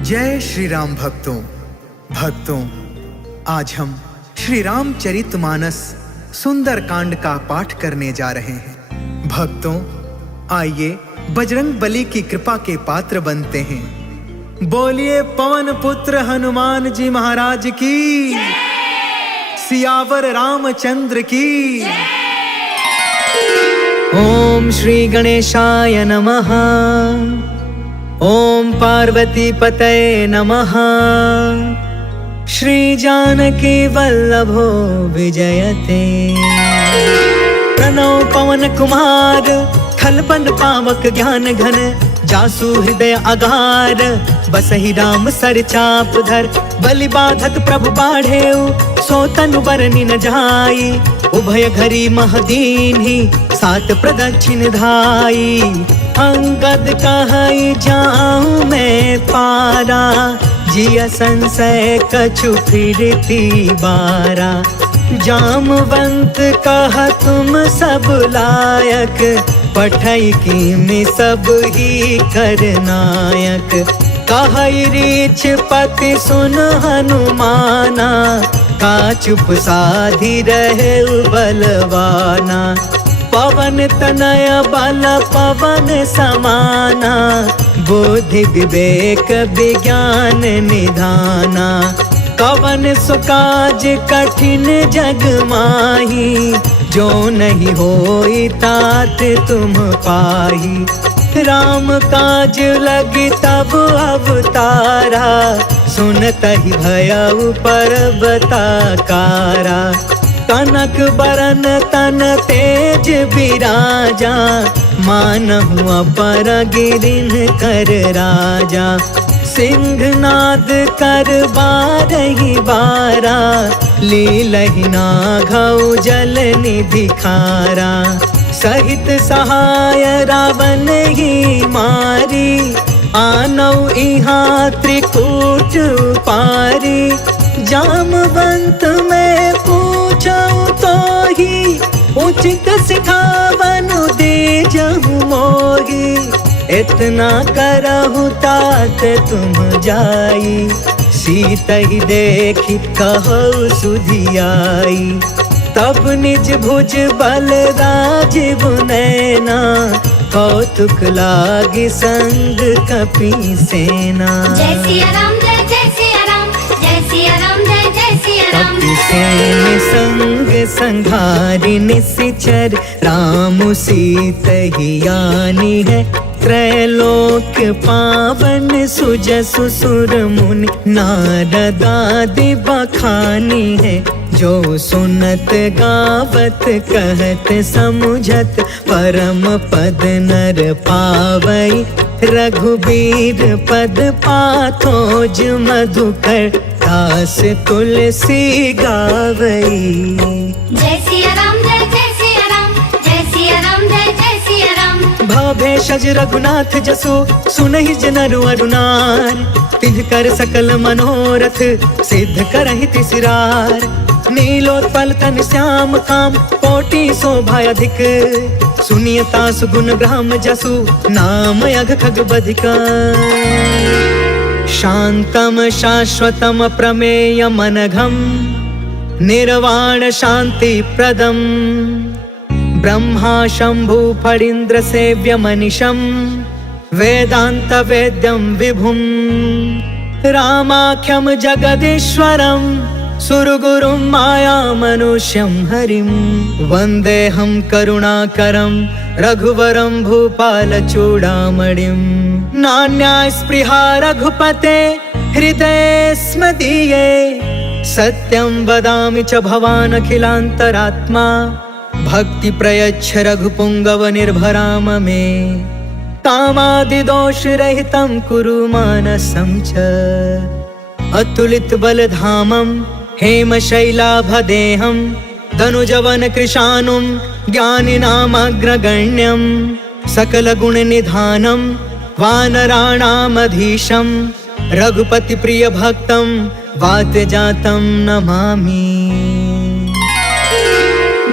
जय श्री राम भक्तों, आज हम श्री रामचरितमानस सुंदर कांड का पाठ करने जा रहे हैं। भक्तों, आइए बजरंग बली की कृपा के पात्र बनते हैं। बोलिए पवन पुत्र हनुमान जी महाराज की, सियावर रामचंद्र की। ओम श्री गणेशाय नमः। ओम पार्वती पतये नमः। श्री जानकी वल्लभो विजयते। प्रणव पवन कुमार, खलपन पावक ज्ञान घन, जासु हृदय अगार, बसहि राम सर चाप धर। बलि बाधत प्रभु बाढ़ेउ, सो तनु बरनि न जाई। उभय घरी महदीन्हि, सात प्रदक्षिण धाई। अंगद कहई जाऊं मैं पारा, जिया संशय कछु फिरती बारा। जामवंत कहा तुम सब लायक, पठई की में सब ही करनायक। कहई रीछ पति सुन हनुमाना, का चुप साधी रहे बलवाना। पवन तनय बल पवन समाना, बुद्धि विवेक विज्ञान निधाना। कवन सुकाज कठिन जग माही, जो नहीं होई तात तुम पाही। राम काज लगी तब अवतारा, सुनतहि भयउ पर्वताकारा। कनक बरन तन तेज बिराजा, मानहु अपर गिरिन कर राजा। सिंहनाद कर बारहि बारा, लीलहि नाघउ जल निधि खारा। सहित सहाय रावण ही मारी, आनौ इहाँ त्रिकूट पारी। जामवंत में पूछऊ तो ही, उचित सिखावनु दीजहु मोही। इतना करहु तात तुम जाई, सीतहि देखि कहु सुधियाई। तब निज भुज बल राजीव नैना, कौतुक लागी संग कपि सेना। जय सिया राम, जय जय सिया राम, जय सिया राम, जय जय सिया राम। कपि सेन संग संघारि निशिचर, राम सीतहि आनी है। त्रैलोक पावन सुजसु सुर मुनि, नारद आदि बखानी है। जो सुनत गावत कहत समुझत, परम पद नर पावई। रघुबीर पद पाथोज मधुकर, दास तुलसी गावई। जय सिया राम, जय जय सिया राम, जय सिया राम, जय जय सिया राम। भव भेषज रघुनाथ जसु, सुनहि जनरु अरुनार। तिन्हकर सकल मनोरथ, सिद्ध करहि तिसरार। नीलोत्पल तन श्याम काम, कोटि शोभा अधिक। सुनियता सुगुण ब्रह्म जसु, नाम अघ खग बधिका। शांतम शाश्वतम प्रमेय मनघम, निर्वाण शांति प्रदम। ब्रह्मा शंभु फणीन्द्र सेव्य मनिषं, वेदांत वेद्यं विभुं। रामाख्यं जगदीश्वरं, सुरगुरुं माया मनुष्यं हरिं। वन्देऽहं करुणाकरं, रघुवरं भूपालचूडामणिं। नान्या स्पृहा रघुपते, हृदये स्म दीये। सत्यं वदामि च भवान् अखिलान्तरात्मा। भक्ति प्रयच्छ रघुपुंगव निर्भराम मे। कामादिदोष रहितं कुरु मानसं च। अतुलित बलधामं, हेम शैलाभदेहं। धनुजवन कृशानुं, ज्ञानिनामग्रगण्यं। सकल गुण निधानं, वानराणामधीशं। रघुपति प्रिय भक्तं, वातजातं नमामि।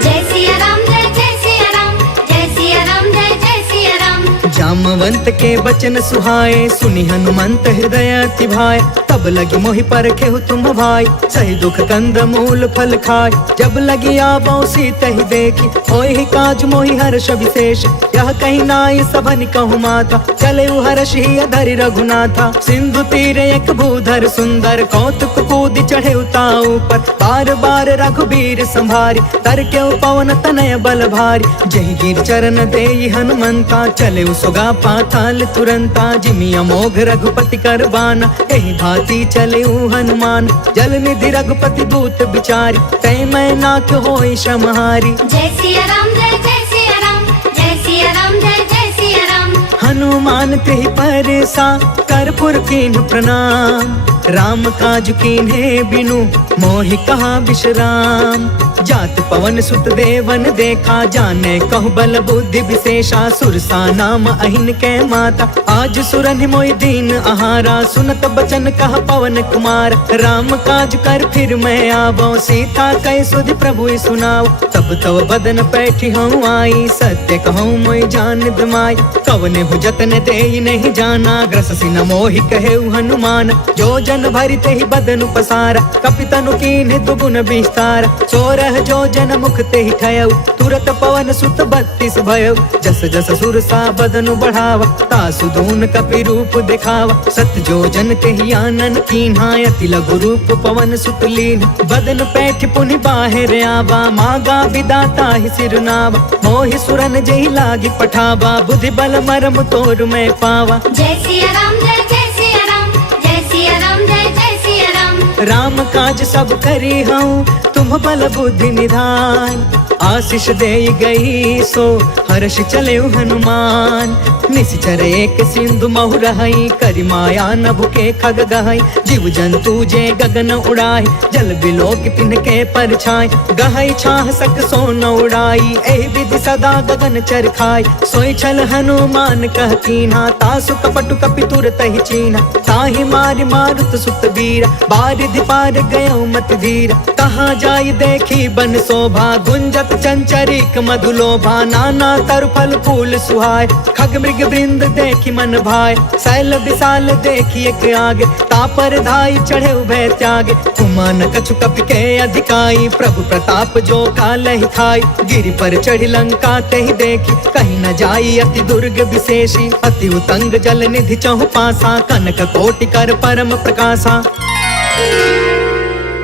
जय सिया राम, जय जय सिया राम, जय सिया राम, जय जय सिया राम। जामवंत के बचन सुहाए, सुनी हनुमंत हृदय अति भाए। तब लगी मोहि परखे तुम भाई, सही दुख कंद मूल फल खाए। जब लगी आवो सीत ही देखी, होहि काज मोहि हर्ष विशेष। यह कहीं नाई सबन कहु माथा, चले हर्ष ही अधरि रघुनाथा। सिंधु तीर एक भूधर सुंदर, कौतुक कूद चढ़े उताऊ पर। बार बार रघुबीर संभारी, तर के पवन तनय बल भारी। जही गिर चरण देई हनुमंता, चले सुगा पाताल तुरंता। जिमि अमोघ रघुपति कर बाना, एहि भांति चले हनुमान। जल निधि रघुपति दूत बिचारी, तै मैं नाथ होई समहारी। जय सिया राम जय जय सिया राम, जय सिया राम जय जय सिया राम। हनुमान तेहि परसा, कर्पूर कीन्ह प्रणाम। राम काज कीन्हे बिनु, मोहि कहा विश्राम। जात पवन सुत देवन देखा, जाने कहु बल बुद्धि विशेषा। सुरसा नाम अहिन के माता, आज सुरन मोहि दीन आहारा। सुनत बचन कह पवन कुमार, राम काज कर फिर मैं आवो। सीता कह सुधि प्रभु सुनाओ, तब तब बदन पैठी हूँ आई। सत्य कहूँ मोहि जान दमाई, कवने हु जतन देई नहीं जाना। ग्रस सिन मोहि कहे हनुमान, जो जन भरि तेहि बदनु पसारा। कपितनु कीन्ह दुगुन विस्तार, सोरह जो जन मुख तेहि ठयउ। तुरत पवन सुत 32 भयउ, जस जस सुरसा बदनु बढ़ावा। तासु दून कपि रूप दिखावा, सत जो जन तेहि आनन कीन्हा। अति लघु रूप पवन सुत लीन, बदन पैठ पुनि बाहिर आवा। मागा विदाता ही सिरनावा, मोहि सुरन जहि लागी पठावा। बुद्धि बल मरम तोर मैं पावा। जय सिया राम जय जय सिया राम, जय सिया राम जय जय सिया राम। राम काज सब करी हूँ, तुम बल बुद्धि निधान। आशीष दे गई सो, हर्ष चले हनुमान। निश्चर एक सिंधु महु रहई, करि माया नभ के खग गहई। जीव जंतु जे गगन उड़ाई, जल बिलोक तिनके परछाई। गहई छाह सक सो न उड़ाई, एहि विधि सदा गगन चर खाई। सोई छल हनुमान कह कीन्हा, तासु कपटु कपि तुरत ही चीन्हा। ताहि मारि मारुत सुत बीरा, बारिधि पार गयो मति धीरा। कहाँ जाई देखी बन शोभा, गुंजत चंचरिक मधुलोभा। नाना तरु फल फूल सुहाय, खग मृग वृंद देखी मन भाय। शैल विशाल देखी एक आगे, तापर धाई चढ़े उभय त्यागे। कुमान कछु कपि के अधिकाई, प्रभु प्रताप जो कालहि थाई। गिरि पर चढ़ी लंका तेहि देखी, कहीं न जाई अति दुर्ग विशेषी। अति उतंग जल निधि चहु पासा, कनक कोटि कर परम प्रकाशा।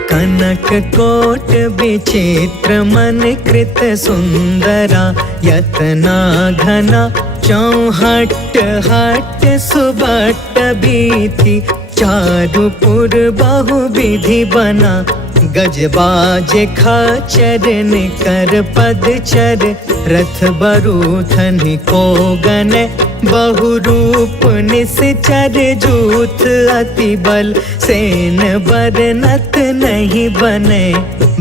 कनक कोट विचित्र मन कृत सुंदरा। यतना घना चौहट हट सुबट बीथी। चारुपुर बहु विधि बना, गजबाज खचर निकर पदचर। रथ बरूथन को गन, बहु रूप निश्चर। जूथ अति बल, सेन बरनत नहीं बने।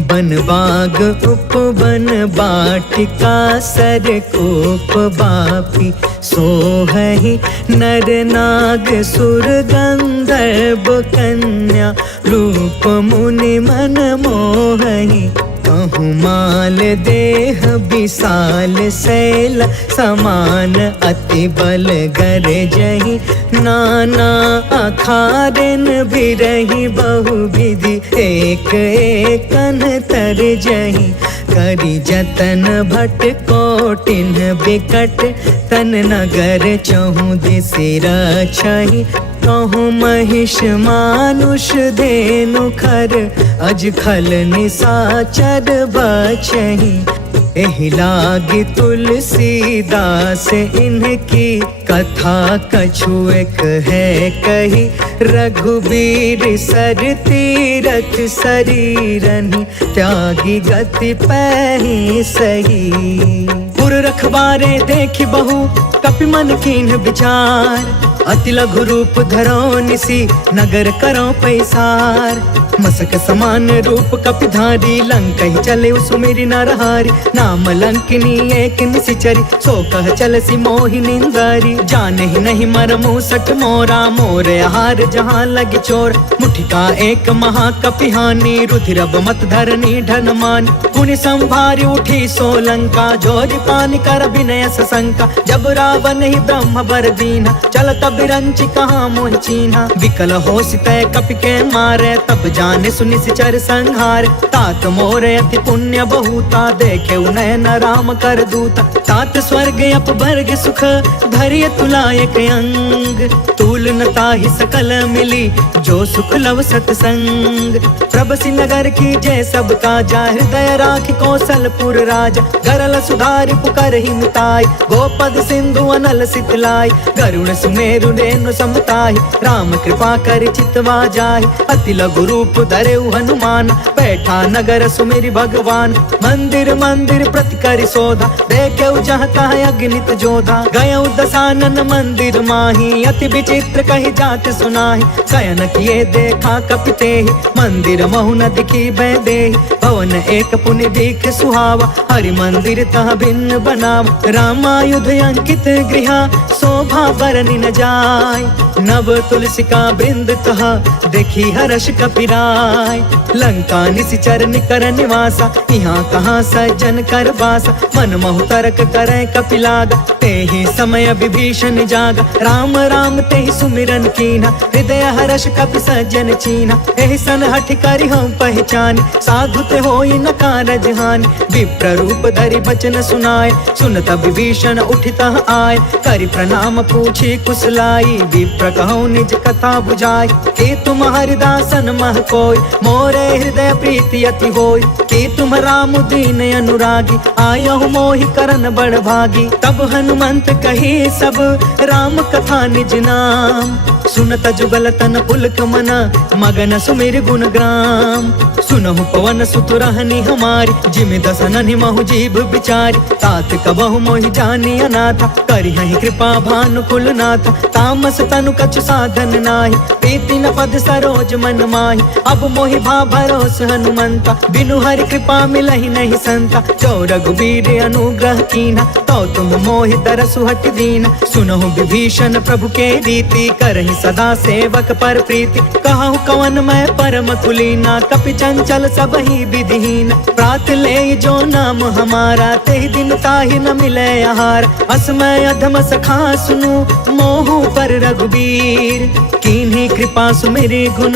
बन बाग उपवन बाटिका, सर कोप बापी। सोहहि नर नाग सुर गंधर्व कन्या। रूप मुनि मन मोहहि, कहूँ माल देह विशाल शैल। समान अति बल गर जही, नाना अखारन बिरही। बहु विधि एक एकन तर जही। करि जतन भट कोटिन बिकट, तन नगर चहु दिसि रछहि। कहूँ महिष मानुष धेनु खर, अज खल निसाचर बचहि। एहि लागी तुलसीदास इनकी, कथा कछु एक है कही। रघुबीर सर तीरथ शरीरनि, त्यागी गति पैहि सही। पुर रखवारे देखि बहु, कपि मन कीन्ह विचार। अति लघु रूप धरो निसी नगर करो पैसार। मसक समान रूप कपिधारी लंका ही चले सुमेरी नरहारी। नाम लंकिनी एक निशिचरी सो कह चल सी मोहि निंदारी। जाने ही नहीं मरमु सट मोरा मोर आहार जहाँ लगी चोर। मुठिका एक महाकपिहानी रुधिरब मत धरनी ढन मान। पुनि संभारी उठी सोलंका जोरी पानी कर विनय सशंका। जब रावण ही ब्रह्म बर दीना चल तब रंची कहाँ मोहि चीन्हा। विकल हो सितय कपि के मारे तब जाने सुनि सिचर संहार। तात मोर अति पुण्य बहुता देखे नयन राम कर दूता। तात स्वर्ग अपवर्ग सुख धरिय तुलायक अंग। तूल न ताहि सकल मिली जो सुख लव सतसंग। प्रभसी नगर की जय सब काजा हृदय राखि कौशलपुर राजा। गरल सुधारि पुकर ही मिताई गोपद सिंधु अनल सितलाई। गरुण सुमेरु रेणु समताहि राम कृपा कर चितवा जाहि। अति लघु रूप धरेउ हनुमान बैठा नगर सुमेरि भगवान। मंदिर मंदिर प्रति करि शोधा देखेउ जहाँ तहाँ अगणित जोधा। गयउ दसानन मंदिर माही अति विचित्र कही जात सुनाही। शयन किए देखा कपितेहि मंदिर महु न दिखी बैदेहि। भवन एक पुनि दिख सुहावा हरि मंदिर तह भिन्न बनावा। रामायुध अंकित गृह शोभा बरनि न जाय। नव तुलसिका बृंद तह देखी हर्ष कपिराय। लंका निशिचर निकर निवासा यहाँ कहाँ सज्जन कर बासा। मन महु तर्क करे कपिलागा तेहि समय विभीषण जागा। राम राम तेहि सुमिरन कीन्हा हृदय हर्ष कपि सज्जन चीन्हा। एहि सन हठ करि हम पहचान साधु ते होई न कारज हानि। विप्र रूप धरि बचन सुनाय सुनत विभीषण उठितः आय। करि प्रणाम पूछी कुशलाई विप्र कहूँ निज कथा बुझाय। कि तुम हरिदासन मह कोय मोरे हृदय प्रीति अति होय। कि तुम राम दीन अनुरागी आयहु मोहि करन बड़ भागी। तब हनुमंत कही सब राम कथा निज नाम। सुनत जुगल तन पुलक मना मगन सुमिर गुण ग्राम। सुनहु पवन सुत रहनी हमारी जिमि दसननि महु जीव बिचारी। तात कबहु मोहि जानी अनाथा करिहहि कृपा भानु कुलनाथा। तामस तनु कछु साधन नाही प्रीति न पद सरोज मन माही। अब मोहि भा भरोस हनुमंता बिनु हरि कृपा मिलहि नहीं संता। जो रघुबीर अनुग्रह कीन्हा तो तुम मोहि तरसु हट दीना। सुनहु विभीषण प्रभु के रीति करहि सदा सेवक पर प्रीति। कहूँ कवन मैं परम कुलीना कपि चंचल सब ही विधिहीन। प्रात ले जो नाम हमारा तेहि दिन ताहि न मिले आहार। असमय अधम सखा सुनु मोहु पर रघुबीर। कीन्ही कृपा सुमेरि गुण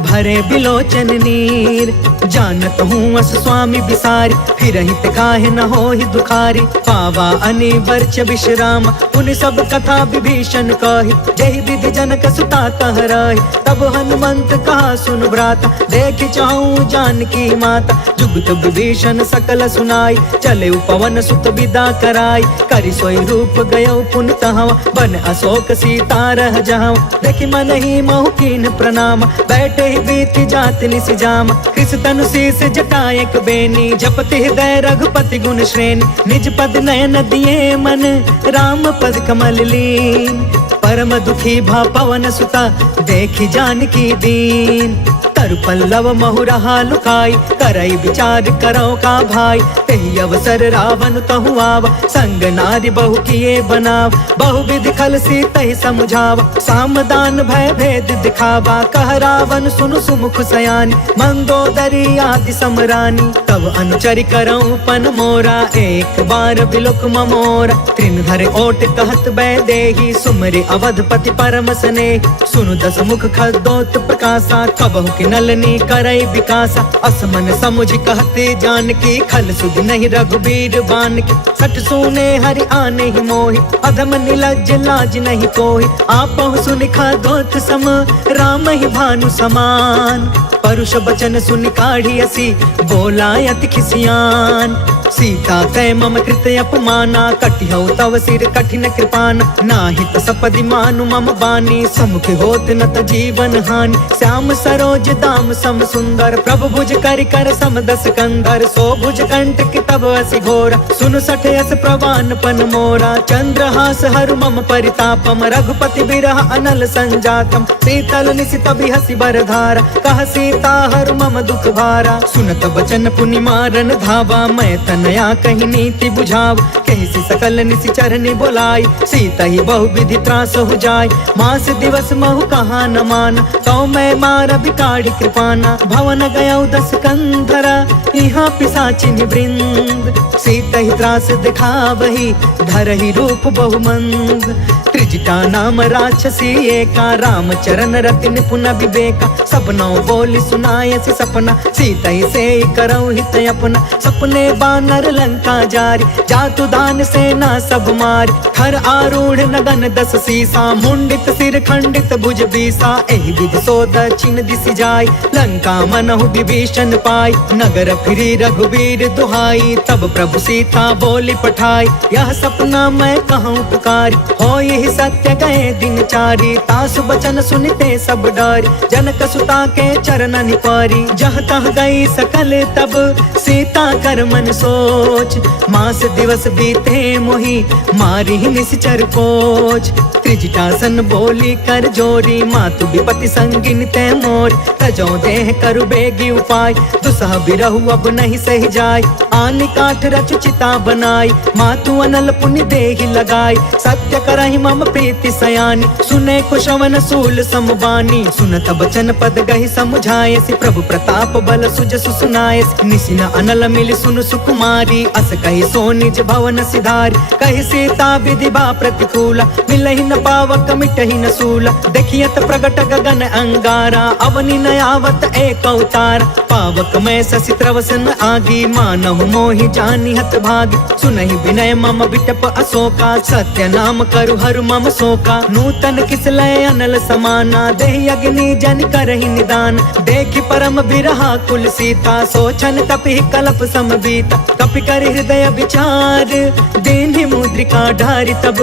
भरे बिलोचन नीर। जानत हूँ अस स्वामी बिसारी फिरहि ते काहे न होहि दुखारी। पावा अनि वर्ष विश्राम उन सब कथा विभीषण कही। जहि विधि जनक सुता कह रही तब हनुमंत कहा सुन भ्राता। देख चाहूं जानकी माता जुगत विभीषण सकल सुनाई। चले पवन सुत विदा कराई करि सोई रूप गयो पुनि तहवा। बन अशोक सीता रह जहाँ देखि मन ही महु कीन प्रणाम। बैठे ही बीती जात निसि जाम कृष तनु शीस जटायक बेनी। जपति हृदय रघुपति गुण श्रेणी निज पद नयन दिए मन राम पद कमल लीन। परम दुखी भा पवन सुता देखी जानकी दीन। तरु पल्लव महु रहा लुकाई करई विचार करो का भाई। तेहि अवसर रावण तहु आवा संग नारी बहु किए बनाव। बहु विधि खल सी तहि समझावा सामदान भय भेद दिखावा। कह रावण सुनु सुमुख सयानी मंदोदरी आदि समरानी। तब अनुचरि करऊं पन मोरा एक बार बिलोक ममोरा। त्रिन धरे ओट कहत बैदेही सुमरि अवधपति परम स्नेह। सुनु दस मुख खदोत प्रकाशा कबहु कि नलनी करई विकासा। असमन समुझ कहते जानकी खल सुध नहीं रघुबीर बान की। सठ सुने हरि आने ही मोहि अधम निलज्ज लाज नहीं कोहि। आपहु सुनि खदोत सम राम ही भानु समान। परुष बचन सुनि काढ़ी असी बोला अति खिसियान। सीता कै मम कृत अपमाना, कटिहौ तव सिर कठिन कृपान। नाहित सपदि मानु मम बानी, समुख होत न त जीवन हानि। श्याम सरोज दाम सम सुंदर, प्रभु भुज करि कर सम दस कंधर। सो भुज कंटक तब असि घोर, सुन सठ यस प्रवान पन मोरा। चंद्रहास हरु मम परितापम, रघुपति बिरह अनल संजातम। शीतल निशित बिहसि बर धारा, कह सीता हरु मम दुख भारा। सुनत बचन पुनि मारन धावा, मैं तनया कही नीति बुझाव। कहि सकल निशिचर नि बोलाई, सीता ही बहु विधि त्रास हो जाय। मास दिवस महु कहा न मान, तो मैं मार बिकाढ़ी कृपाना। भवन गयौ दस कंधरा, यहाँ पिशाचिन वृंद। सीता ही त्रास दिखावही, धरहि रूप बहुमंद। त्रिजटा नाम राक्षसी एका, राम चरण रति निपुण विवेका। सपनौ बोली सुनायसि सपना, सीता ही से करौ हित अपना। सपने बानर लंका जारी, जातु दान सेना सब मारी। थर आरूढ़ नगन दस सीसा, मुंडित सिर खंडित भुज बीसा। एहि विधि सो दक्षिण दिशि जाय, लंका मनहु विभीषण पाई। नगर फिरी रघुबीर दुहाई, तब प्रभु सीता बोली पठाई। यह सपना मैं कहूँ पुकारी, हो यही सत्य गए दिन चारी। तासु बचन सुनते सब डरी, जनक सुता के चरण निपारी। जह तह गई सकल तब सीता कर मन सोच, मास दिवस बीते मोहि मारी निश्चर कोच। त्रिजटासन बोली कर जोरी, मातु विपति संगिन ते मोर। तजो देह करु बेगी उपाय, दुसह बिरहु अब नहीं सही जाय। आनि काठ रचु चिता बनाई, मातु अनल पुनि देहि लगाई। सत्य करहि मम प्रीति सयानी, सुने कुशवन सूल समबानी। सुनत बचन पद गहि समुझायसि, प्रभु प्रताप बल सुजसु सुनायसि। निसिन अनल मिलि सुनु सुकुमारी, अस कहि सो निज भवन सिधारी। कहि सीता विधि बा प्रतिकूला, मिलहि न पावक मिटहि न सूला। देखियत प्रगट गगन अंगारा, अवनि न आवत एक अवतार। पावक मैं शशि त्रवसन आगी, मानहु मोहि जानि हत भागी। सुनहि विनय मम बिटप अशोका, सत्य नाम करु हरु मम शोका। नूतन किसलय अनल समाना, देहि अग्नि जन करहि निदान। देखि परम बिरहा कुल सीता, सोचन तपि कलप सम बीता। कपि कर हृदय विचार, दीन्हि मुद्रिका ढारि तब।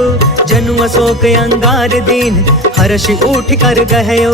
जनु अशोक अंगार दीन, हर्षि उठ कर गहयो।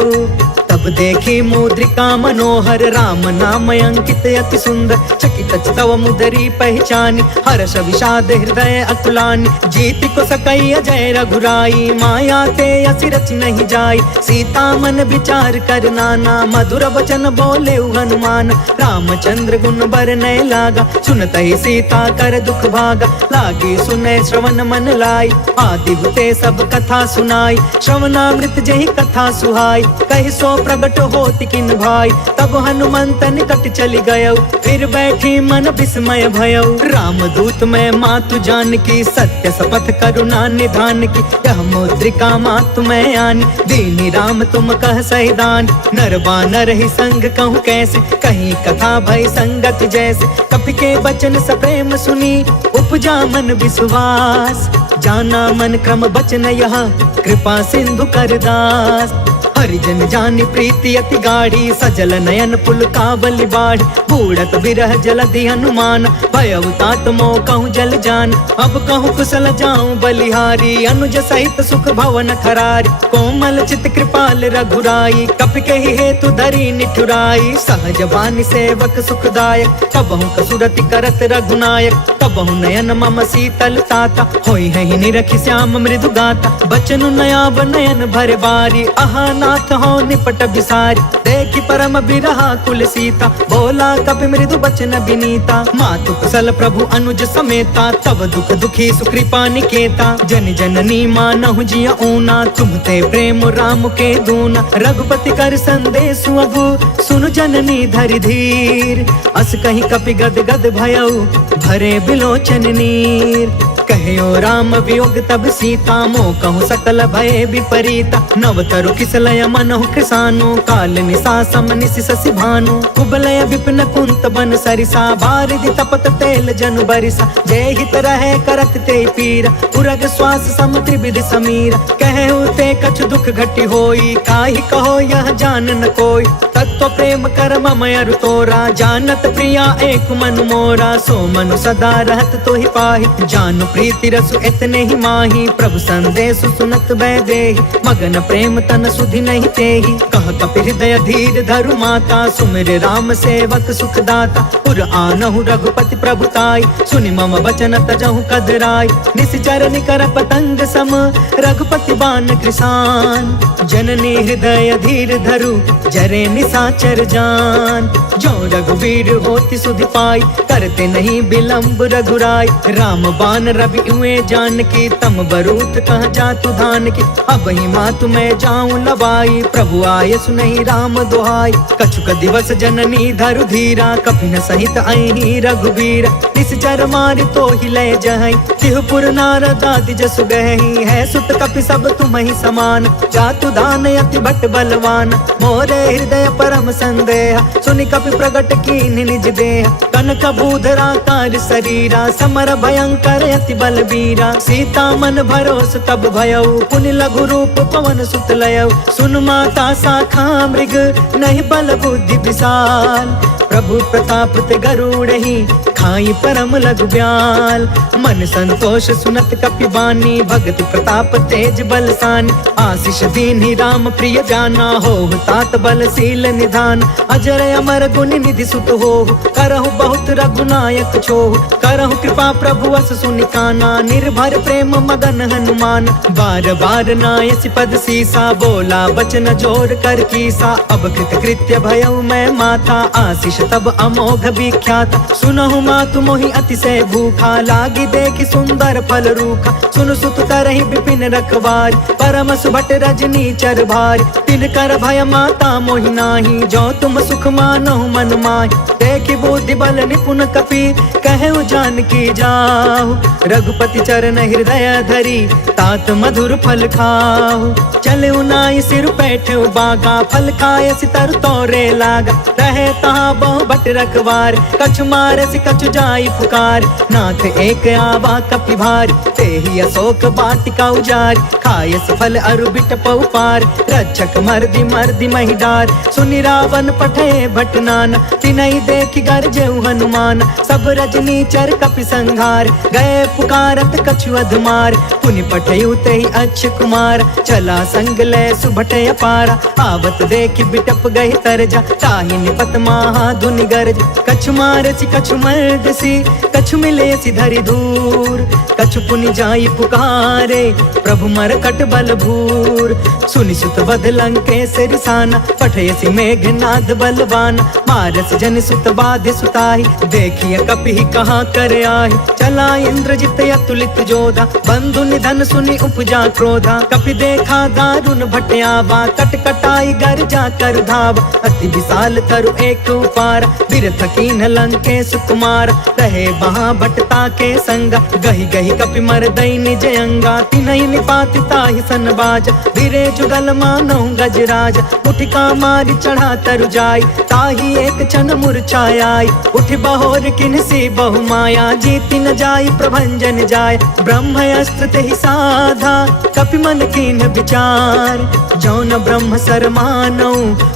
तब देखी मुद्रिका मनोहर, राम नाम अंकित अति सुंदर। चकित तव मुदरी पहचानी, हर्ष विषाद हृदय अकुलानी। जीति को सकई अजय रघुराई, माया ते असि रच नहीं जाई। सीता मन विचार कर नाना, मधुर वचन बोले हनुमान। रामचंद्र गुण बरनय लागा, सुनत ही सीता कर दुख भागा। लागी सुने श्रवण मन लाई, आदि हुते सब कथा सुनाई। श्रवणामृत जही कथा सुहाई, कहि सो प्रगट होति किन भाई। तब हनुमंत निकट चली गयो, फिर बैठी मन विस्मय भयो। राम दूत मैं मातु जान की, सत्य शपथ करुणा निधान की। यह मुद्रिका मातु मैं आनी, दीनी राम तुम कह सहिदान। नर बानर ही संग कहूँ कैसे, कहीं कथा भई संगत जैसे। कपि के बचन सप्रेम सुनी, उपजा मन विश्वास। जाना मन क्रम बचन यह, कृपा सिंधु कर दास। हरिजन जानि प्रीति अति गाढ़ी, सजल नयन पुल कावली बाढ़। बूढ़त बिरह जलधि हनुमान, भयउ तात मोह कहूँ जल जान। अब कहूँ कुशल जाऊं बलिहारी, अनुज सहित सुख भवन खरारी। कोमल चित कृपाल रघुराई, कपि कहि हेतु धरी निठुराई। सहज बानी सेवक सुखदायक, कबहु कसुरति करत रघुनायक। कबहु नयन मम शीतल ताता, होई है निरखि श्याम मृदु गाता। बचनु नयाब नयन भर बारी, आहा नाथ हो निपट बिसारी। देखि परम बिरहा कुल सीता, बोला कपि मृदु बचन विनीता। मातु कुशल प्रभु अनुज समेता, तब दुख दुखी सुकृपा निकेता। जन जननी मानहु जिय ऊना, तुम ते प्रेम राम के दूना। रघुपति कर संदेश अगु, सुनु जननी धरि धीर। अस कहीं कपि गद गद भयउ, भरे बिलोचन नीर। कहो राम वियोग तब सीता, मोह कहूँ सकल भय विपरीता। नव तरु किसलय मनहु कृसानु, काल निसा सम निसि शशि भानु कुबलय विपिन कुंत बन सरिसा बारिधि तपत तेल जनु बरिसा जय हित रहे करत ते पीरा उरग श्वास सम त्रिविध समीरा कहु ते कछु दुख घटी होई काहि कहो यह जान न कोई तत्व प्रेम कर मम अरु तोरा जानत प्रिया एक मनु मोरा सो मनु सदा रहत तो ही पाहि जानु प्रीति रसु इतने ही माही प्रभु संदेश सुनत बै देहि मगन प्रेम तन सुधि नहीं तेहि कह कपि हृदय धीर धरु माता सुमिर राम सेवक सुख दाता पुर आनहु रघुपति प्रभुताई सुनि मम वचन तजहु कदराई निश्चर निकर पतंग सम रघुपति बान कृसान जननी हृदय धीर धरु जरे निसाचर जान जो रघुवीर होति सुधि पाई करते नहीं विलंब रघुराई राम बान रवि हुए जान की तम बरूत कह जातु धान की अब ही मातु मैं जाऊं लवाई प्रभु आय सुनहि राम दोहाई कछुक दिवस जननी धरु धीरा कपि न सहित अहि रघुवीर निश्चर मारि तो ही लय जहई तिहुपुर नारद आदि जसु गहई है सुत कपि सब तुम ही समान जातु दान अति भट बलवान मोरे हृदय परम संदेह सुनि कपि प्रगट कीन निज देह कनक भूधरा कार शरीरा समर भयंकर अति बलबीरा सीता मन भरोस तब भयउ पुनि लघु रूप पवन सुत लयउ सुन माता शाखा मृग नहीं बल बुद्धि विशाल प्रभु प्रताप ते गरुड़हि खाई परम लघु ब्याल मन संतोष सुनत कपि बानी भगति प्रताप तेज बलसानी आशीष दीन्हि राम प्रिय जाना हो तात बलशील निधान अजर अमर गुण निधि सुत हो करहु बहुत रघुनायक छोहु करहु कृपा प्रभु अस सुनि काना निर्भर प्रेम मगन हनुमान बार बार नायसि पद सीसा बोला बचन जोर कर कीसा अब कृत कृत्य भयउ मैं माता आशीष तब अमोघ विख्यात सुनहु मातु मोहि अतिशय भूखा लागी देखि सुंदर फल रूखा सुन सुत करहि विपिन रखवार परम सुभट रजनी चर भार तिन कर भय माता मोहि नाही जो तुम सुख मानहु मन माहि देखि बुद्धि बल निपुण कपि कहु जान की जाहु रघुपति चरण हृदय धरी तात मधुर फल खाहु चले नाई सिर बैठे बागा फल खाए सितर तोरे लागा रहे तहाँ बहु बट रखवार कछु मारे सि कछु जाई पुकार नाथ एक आवा कपि भार ते ही अशोक बाटिका उजार खाए फल अरु बिट पार रक्षक मर्दी मर्दी महिडार सुनि रावण पठे भटनान तिनहि देखि गरजेउ हनुमान सब रजनी चर कपि संघार गए पुकारत कछु अधमार पुनि पठयु तेहि अच्छ कुमार चला संग ले सुभट अपारा आवत देखि बिटप गहि तरजा ताहि निपत महा धुनि गरज कछु मारसी कछु मर्दसी कछु मिलेसी धरि दूर कछु पुनि जाई पुकारे प्रभु मरकट बल भूर सुनि सुत बध लंकेश रिसाना पठयसी मेघनाद बलवान मारस जन सुत बाध सुताहि देखिए कपि कहाँ कर आहि चला इंद्रजित अतुलित जोधा बंधु निधन सुनि उपजा क्रोधा कपि देखा दारुण भटयावा कट कटाई गर जा कर धाव अति विशाल तरु एक उपार बिरथ कीन लंकेश कुमार रहे वहाँ भटता के संगा गही गही कपि मर दई निज अंगा तिनहि निपाति ताहि सन बाज बिरे जुगल मानो गजराज उठिका मारी चढ़ा तरु जाय ताहि एक क्षण मूर्छाई उठ बहोर किनसी बहु माया जीति न जाय प्रभंजन जाय ब्रह्म अस्त्र तेहि साधा कपि मन कीन विचार जौन ब्रह्म सर मानौ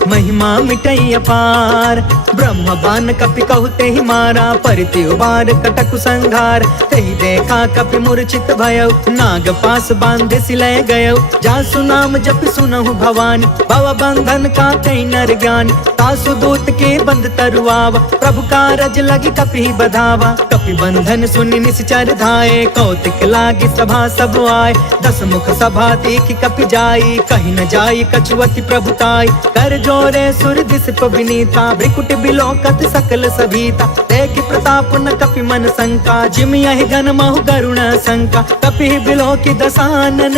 महिमा मिटई अपार ब्रह्म बान कपि कहु तेहि मारा परिति उबार कटकु संघार तेहि देखा कपि मूर्छित भयउ नाग पास बांधे सिलय गयउ जासु नाम जप सुनहु भवानी भव बंधन का कई नर ज्ञान तासु दूत के बंध तरुआवा प्रभु कारज लगी कपि बधावा कपि बंधन सुनि निश्चर धाये कौतिक लागी सभा सब आए दस मुख सभा देखि कपि जाई कहीं न जाई कछुअति प्रभुताई कर जोरे सुर दिस विनीता भ्रिकुट बिलोकत सकल सभीता देखि प्रताप न कपि मन शंका, जिम यहि गण महु गरुण शंका, कपि बिलो की दसानन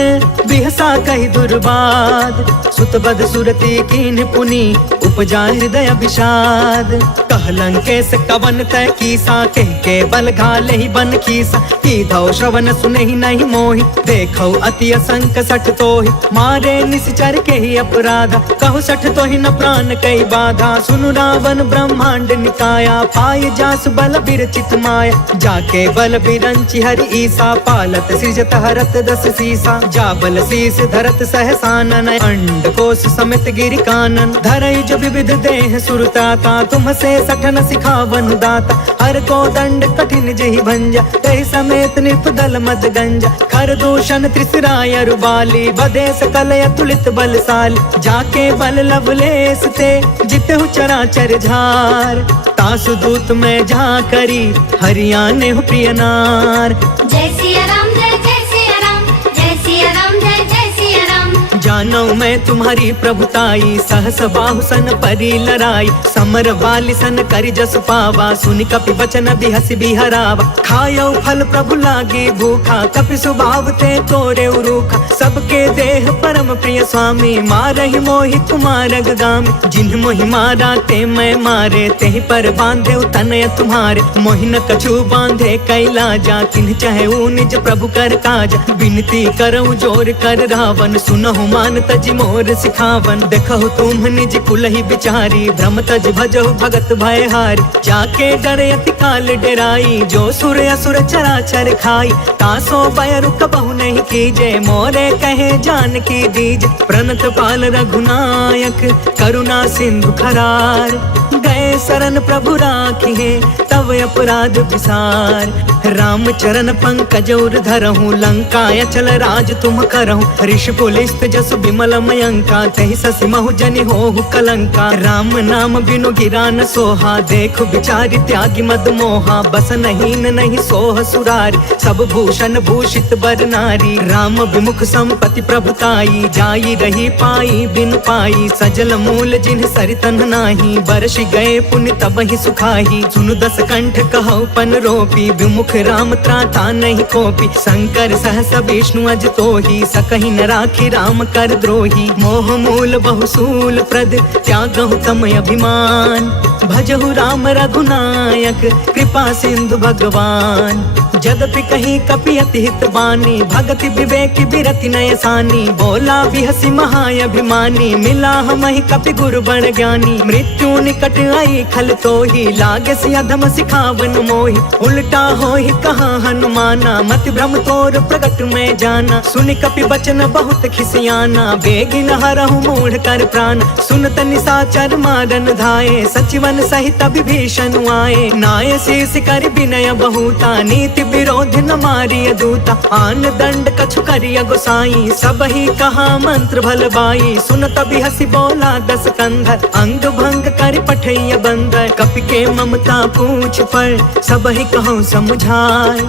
बिहसा कहि दुर्बाद, सुत बद सुरती कीन्ह पुनि उपजा हृदय विषाद, कहलंकेश कवन तय कीसा, कह के बल घाले ही बन खीसा, की धौ श्रवण सुनहि नहीं मोहि, देखौ अति असंक सठ तोहि, मारे निश्चर के ही अपराधा, कहु सठ तोहि न प्राण कई बाधा, सुनु रावण ब्रह्मांड निकाया, पाय जासु बल बिरचित माया, जाके बल बिरंचि हरि ईसा, पालत सृजत हरत दस सीसा, जा बल शीस धरत सहसानन, अंड कोश समेत गिरि कानन, धरई जो विविध देह सुरताता, तुम से सठन सिखावन दाता, हर को दंड कठिन जहि भंजा, तहि समेत निपदल मद गंजा, खर दूषण त्रिसराय रुबाली, बदे सकल अतुलित बलशाली, जाके बल लवलेस ते जितहु चराचर झार, तासु दूत में जा करी हरियाणे हो प्रिय नार। जय सिया राम जय जय सिया राम, जय सिया राम जय जय सिया राम। जानो मैं तुम्हारी प्रभुताई, सहस बाहु सन परी लड़ाई, समर वाली सन करि जस पावा, सुनि कपि बचन बिहसि बिहरावा, खायो फल प्रभु लागे भूखा, कपि स्वभाव ते तोरे उरूखा, सबके देह परम प्रिय स्वामी, मारहि मोहि कुमार गामी, जिन्ह मोहि मारा ते मैं मारे, तेहि पर बांधे तनय तुम्हारे, मोहि न कछु बांधे कैलाजा, किन्ह चाहे निज प्रभु कर काजा, विनती करऊं जोर कर रावण, सुनहु मान तज मोर सिखावन, देखहु तुम निज कुलहि बिचारी, भ्रम तज भजहु भगत भयहारी, जाके डरे अति काल डेराई, जो सुर असुर चराचर खाई, तासो भय रुक बहु नहीं कीजे, मोरे कहे जान की दीज, प्रणत पाल रघुनायक करुणा सिंधु खरार, गए शरण प्रभु राखिए तब अपराध विसार, राम चरण पंकज उर धरहूँ, लंका अचल राज तुम करहूँ, ऋषि पुलिस्त जसु विमल मयंका, तहि ससि महु जनि होहु कलंका, राम नाम बिनु गिरा न सोहा, देखु बिचारी त्यागी मद मोहा, बस नहीं सोह सुरारी, सब भूषण भूषित बर नारी, राम विमुख संपत्ति प्रभुताई, जाई रही पाई बिनु पाई, सजल मूल जिन्ह सरितन नाही, बरसि गए पुण्य तब ही सुखाही, सुनु दस कंठ कहु पन रोपी, विमुख राम त्राता नहीं कोपी, शंकर सहस विष्णु अज तोहि, सकहि न राखी राम कर द्रोही, मोह मूल बहुसूल प्रद त्यागहु तम अभिमान, भजहु राम रघुनायक कृपा सिंधु भगवान, जदपि कहीं कपि अति हित बानी, भगति विवेक बिरति नय सानी, बोला बिहसि महाअभिमानी, मिला हमहि कपि गुरु बड़ ज्ञानी, मृत्यु निकट आई खल तोहि, लागे सि अधम सिखावन मोहि, उल्टा होहि कहाँ हनुमाना, मति भ्रम तोर प्रगट में जाना, सुनि कपि बचन बहुत खिसियाना, बेगिन हरहु मूढ़ कर प्राण, सुनत निशाचर मारन धाये, सचिवन सहित विभीषण आए, नाय शीस कर विनय बहुता, नीति विरोध न मारिय दूता, आन दंड कछु करिय गोसाई, सब ही कहा मंत्र भल बाई, सुनत बिहसि बोला दस कंधर, अंग भंग कर पठैय बंदर, कपि के ममता पूछ पर सब ही कहूँ समझाए,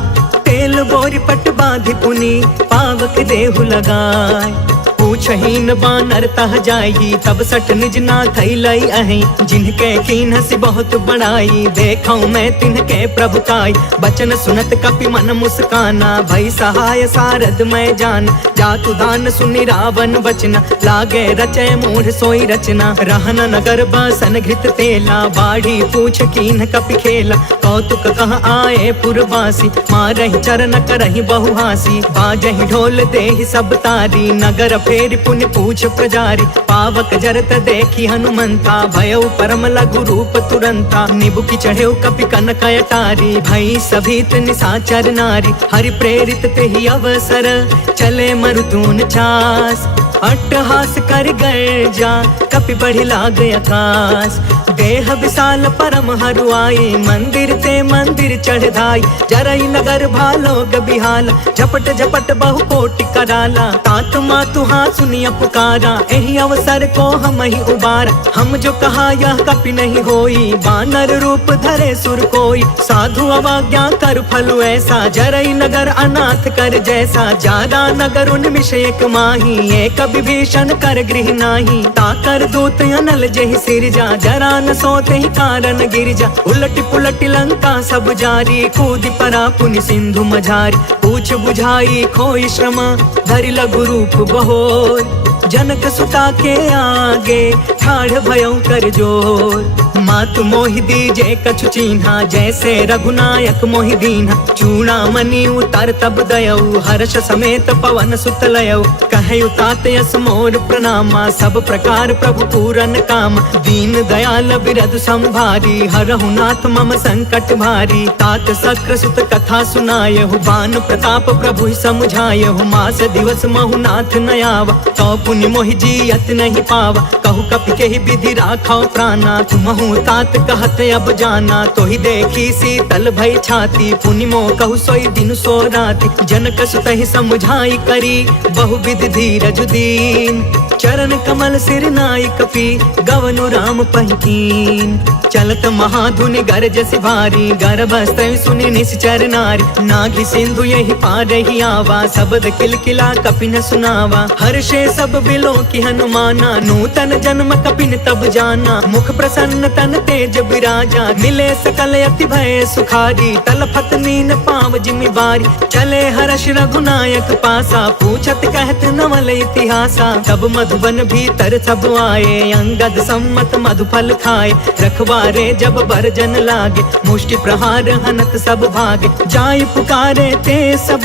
तेल बोरी पट बांधि पुनि पावक देहु लगाए, पूछहीन बानर तह जाई, तब सठ निज नाथ लई अहि, जिनके कीन्हसि बहुत बड़ाई, देखौ मैं तिनके प्रभुताई, बचन सुनत कपि मन मुस्काना, भई सहाय सारद मैं जान, जातु दान सुनि रावण बचना, लागे रचय मूढ़ सोई रचना, रहन नगर बासन घृत तेला, बाढ़ी पूछ कीन्ह कपि खेला, कौतुक कह आए पुरवासी, मारहि चरण करहि बहु हासी, बाजहि ढोल देहि सब तारी, नगर फेर पुण्य पूछ प्रजारी, पावक जरत देखी हनुमंता, भयउ परम लघु रूप तुरंता, निबुकी चढ़ेउ कपि कनक अटारी, भई सभीत निशाचर नारी, हरि प्रेरित तेहि अवसर, चले मरुतून छास, अट्टहास कर गर्जा कपि बढ़ि लाग आकाश, देह विशाल परम हरुआई, मंदिर ते मंदिर चढ़ धाई, जरई नगर भालोग बिहाला, झपट झपट बहु कोटि कराला, तात मातु हाँ सुनिया पुकारा, एहि अवसर को हम ही उबारा, हम जो कहा यह कपि नहीं होई, बानर रूप धरे सुर कोई, साधु अवज्ञा कर फलु ऐसा, जरई नगर अनाथ कर जैसा, जादा नगर उन मिश एक माही, एक विभीषण कर गृह नाही, ताकर दूत अनल जहि सिरजा, जरा न सोते ही कारण गिरजा। उलट पुलट लंका सब जारी, कूद परा पुनि सिंधु मझारी। पूछ बुझाई खोई श्रम, धरि लघु रूप बहोर, जनक सुता के आगे ठाढ़ भयं कर जोर। मातु मोहि दीजे कछु चीन्हा, जैसे रघुनायक मोहि दीन्हा। चूड़ामणि उतर तब दयऊ, हर्ष समेत पवन सुत लयऊ। कहयु तात यस मोर प्रणामा, सब प्रकार प्रभु पूरन काम। दीन दयाल बिरधु संभारी, हरहु नाथ मम संकट भारी। तात सक्र सुत कथा सुनायहु, बान प्रताप प्रभु समुझायहु। मास दिवस महु नाथ न आवा, तो पुनि मोहि जियत नहीं पावा। कहु कपि केहि विधि राखौ प्राणा, तुमहु तात कहत अब जाना। तो ही देखी शीतल भई छाती, पुनि मोह कहु सोई दिन सो राति। जनक सुत ही समुझाई करी, बहुविध धीरज दीन। चरण कमल सिर नाई कपि, गवनु राम पहिकीन। चलत महाधुनि गरजसि भारी, गर्भस्त्र सुनि निश्चर नारी। नाघि सिंधु यही पार ही आवा, शब्द किलकिला कपिन सुनावा। हर्षे सब बिलो की हनुमाना, नूतन जन्म कपिन तब जाना। मुख प्रसन्न तन तेज बिराजा, मिले सकल अति भय सुखारी। तलफत नीन पाव जिमि बारी, चले हर्ष रघुनायक पासा। पूछत कहत नवल इतिहासा, तब मधुबन भीतर सब आए। अंगद सम्मत मधुफल खाए, रखवारे जब बरजन लागे। मुष्टि प्रहार हनत सब भागे, जाय पुकारे ते सब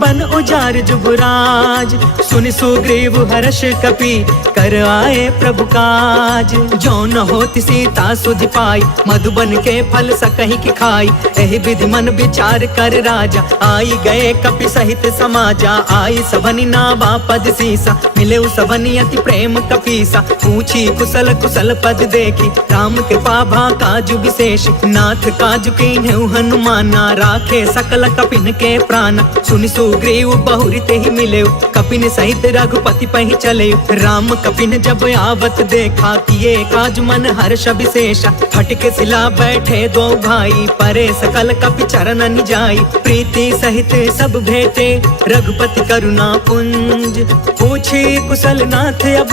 बन उजार जुगराज। सुनि सुग्रीव हर्ष कपि, कर आए प्रभु काज। जो न होति सीता सुधि पाई, मधुबन के फल सकहि की खाई। एहि विधि मन विचार कर राजा, आई गए कपि सहित समाजा। आई सबनि नावा पद सीसा, मिले सबनि अति प्रेम कपीसा। पूछी कुशल कुशल पद देखी, राम के पाभा काजु विशेष। नाथ काजु कीन्हु हनुमाना, राखे सकल कपिन के प्राण। सुनि सुग्रीव बहुरी ते ही मिले, कपिन सहित रघुपति पहि चले। राम कपिन जब आवत देखा, किए काज मन हर्ष विशेषा। फटके सिला बैठे दो भाई, परे सकल कपि चरण जाई। प्रीति सहित सब भेटे, रघुपति करुणा पुंज। पूछी कुशल नाथ अब,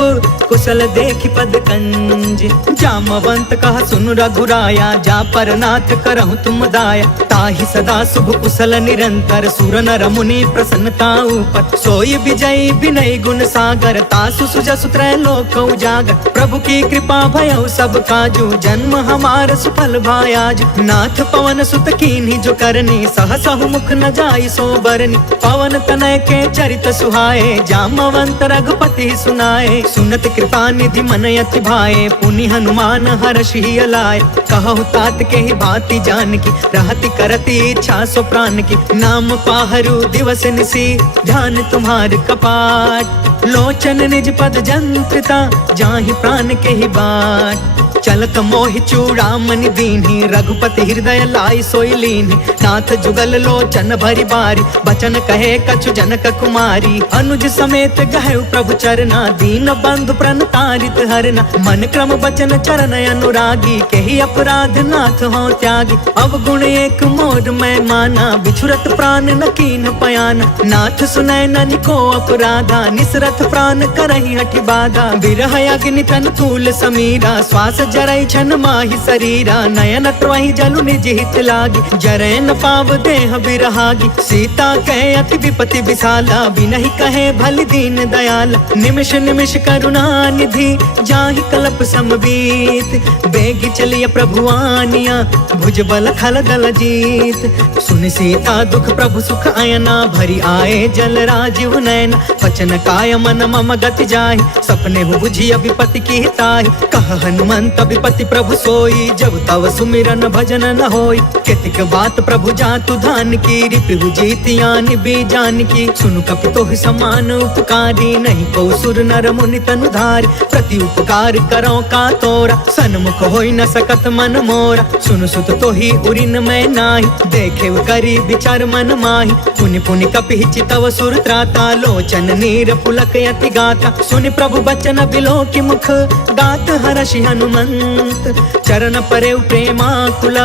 कुशल देखि पद कंज। जामवंत कहा सुन रघुराया, जा पर नाथ करहु तुम दाया। ताहि सदा शुभ कुशल निरंतर, सुर नर मुनि प्रसन्नता ऊपर। सोई विजयी विनय गुण सागर, तासु सुजसु त्रैलोक उजागर। प्रभु की कृपा भयउ सब काजू, जन्म हमार सुफल भायाज। नाथ पवन सुत कीन्ही जो करनी, सहसहु मुख न जाई सो बरनी। पवन तनय के चरित सुहाए, जामवंत रघुपति सुनाए। सुनत कृपा निधि मन अति भाए, पुनि हनुमान हर्षि अलाए। कहु तात के ही भांति जानकी, रहति करति इच्छा सो प्राण की। नाम पाहरु दिवस निसी, ध्यान तुम्हार कपाट। लोचन निज पद जंत्रिता, जाहि प्राण के ही बाट। चलत मोहि चूड़ामणि दीन्ही, रघुपति हृदय लाई सोई लीन्ही। नाथ जुगल लोचन भरि बारी, बचन कहे कछु जनक कुमारी। अनुज समेत गहु प्रभु चरना, दीन बंधु प्रणतारित हरना। मन क्रम बचन चरण अनुरागी, केहि अपराध नाथ हो त्यागी। अवगुण एक मोर मैं माना, बिछुरत प्राण न कीन पयाना। नाथ सुनय ननि को अपराधा, निसरथ प्राण करहि हठि बाधा। बिरह अग्नि तन तूल समीरा, श्वास जरई छन माहि शरीरा। नयन त्वहि जलु निज हित लागी, जरै न पाव देह बिरहागी। सीता कहे अति विपति विशाला, बिनहि कहे भलि दीन दयाला। निमिष निमिष करुणा निधि, जाहि कल्प समबीत। बेगी चलिय प्रभु आनिया, भुज बल खल दल जीत। सुनि सीता दुख प्रभु सुख अयना, भरी आए जल राजीव नयन। वचन काय मन मम गति जाहि, सपने हु बुझिय विपति की ताहि। कह हनुमंत विपति प्रभु सोई, जब तव सुमिरन भजन न होई। केतिक बात प्रभु जातु धान की, रिपु जीतियानि बीजान की। सुनु कपि तोहि समान उपकारी, नहीं को सुर नर मुनि तनु धारी। प्रति उपकार करो का तोरा, सन्मुख होई न सकत मन मोरा। सुनु सुत तोहि उरिन मैं नाही, देखे करी विचार मन माही। पुनि पुनि कपि चितव सुर त्राता, लोचन नीर पुलक यति गाता। सुनि प्रभु बचन बिलो की मुख, गात हर्षि हनुमंत संत चरण परे प्रेमाकुल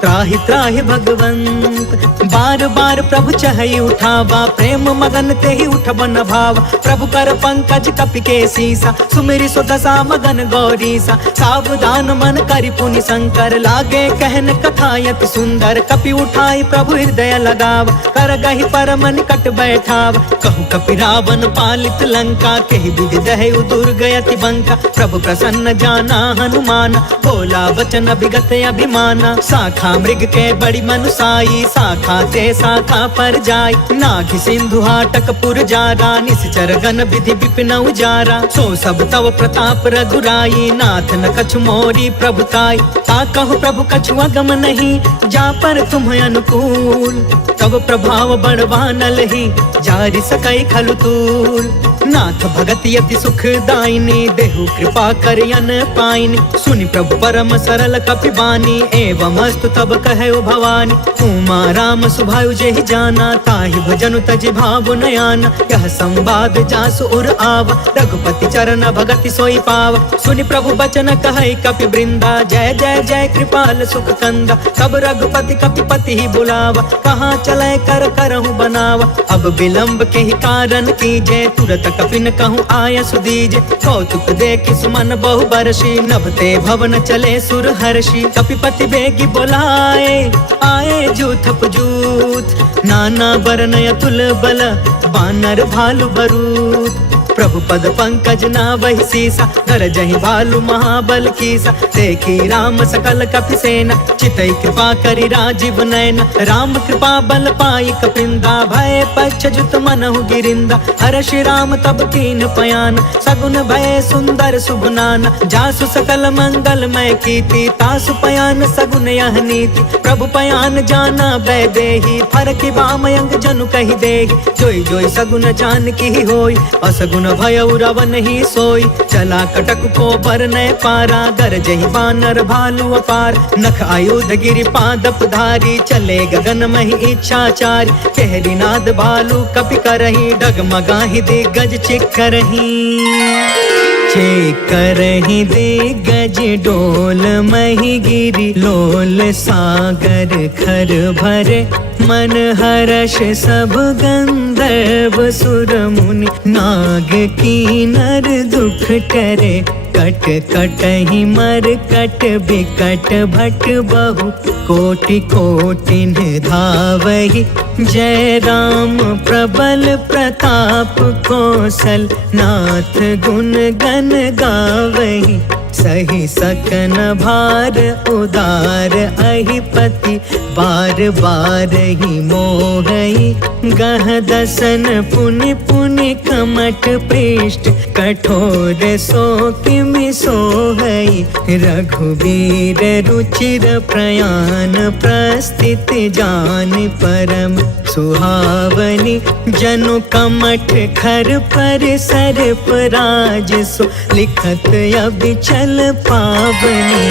त्राहि त्राहि भगवंत। बार बार प्रभु चहई उठावा प्रेम मगन ते ही उठ बन भाव। प्रभु कर पंकज कपि के सीसा सुमिरि सो दशा मगन गौरीसा। सावधान मन करि पुनि शंकर लागे कहन कथायत सुंदर। कपि उठाई प्रभु हृदय लगाव कर गहि परम निकट बैठाव। कहु कपि रावण पालित लंका केहि विधि दहै दुर्गयति बंका। प्रभु प्रसन्न जाना हनुमान बोला वचन विगत अभिमाना। शाखा मृग के बड़ी मनुसाई शाखा ते शाखा पर जाय। नाघि सिंधु हाटक पुर जारा निश्चर गण विधि विपिन उजारा। सो सब तव प्रताप रघुराई नाथ न कछु मोरी प्रभुताई। ता कहु प्रभु कछु अगम नहीं जा पर तुम अनुकूल। तब प्रभाव बड़वानल ही जारि सकई खलु तूल। नाथ भगति अति सुखदायिनी देहु कृपा करियन पाइनी। सुनि प्रभु परम सरल कपि बानी एवं अस्तु तब कहु भवानी। उमा राम सुभायु जेहि जाना ताहि भजनु तजि भाव नयाना। यह संवाद जासु उर आवा रघुपति चरण भगति सोई पावा। सुनि प्रभु बचन कहै कपि वृंदा जय जय जय कृपाल सुख कंदा। तब रघुपति कपिपति ही बुलावा कहाँ चले कर करहु बनावा। अब विलंब के ही कारण कीजे तुरत कपिन कहूँ आय सुदीजे। कौतुक देखि सुमन बहु बरसी नभते भवन चले सुर हर्षि। कपिपति बेगी बोलाए आए जूथप जूथ नाना बरन अतुल बल बानर भालु बरूद। प्रभु पद पंकज नावहि सीसा कर जहि भालु महाबल कीसा। देखी राम सकल कपि सेना चितई कृपा करि राजीव नयन। राम कृपा बल पाई कपिंदा भय पक्ष जुत मनहु गिरिंदा। हर्षि राम तब कीन पयान सगुन भय सुंदर सुगुनाना। जासु सकल मंगलमय कीर्ति तासु पयान सगुन यह नीति। प्रभु पयान जाना भय देहि फरकि बामयंग जनु कहि देहि। जोई जोई सगुन जान की होई असगुन भय रावण ही सोई। चला कटक को बर नय पारा गरजहि बानर भालु अपार। नख आयुध गिरि पादप धारी चले गगन महि इच्छाचारी। कहरी नाद भालु कपि करही डगमगाहि दिग्गज चिक्करही। करही दिग्गज डोल मही गिरी लोल सागर खर भरे। मन हर्ष सब गंधर्व सुर मुनि नाग कीनर दुख टरे। कट कटहि मर कट बिकट भट बहु कोटि कोटिन धावहि। जय राम प्रबल प्रताप कौशल नाथ गुण गण गावहि। सही सकन भार उदार अहिपति बार बार ही मोहई। गह दसन पुनि पुनि कमट पृष्ठ कठोर सो किमि सोहई। रघुवीर रुचिर प्रयाण प्रस्थित जान परम सुहावनी। जनु कमठ खर पर सर्प राज सो लिखत अबिचल पावनी।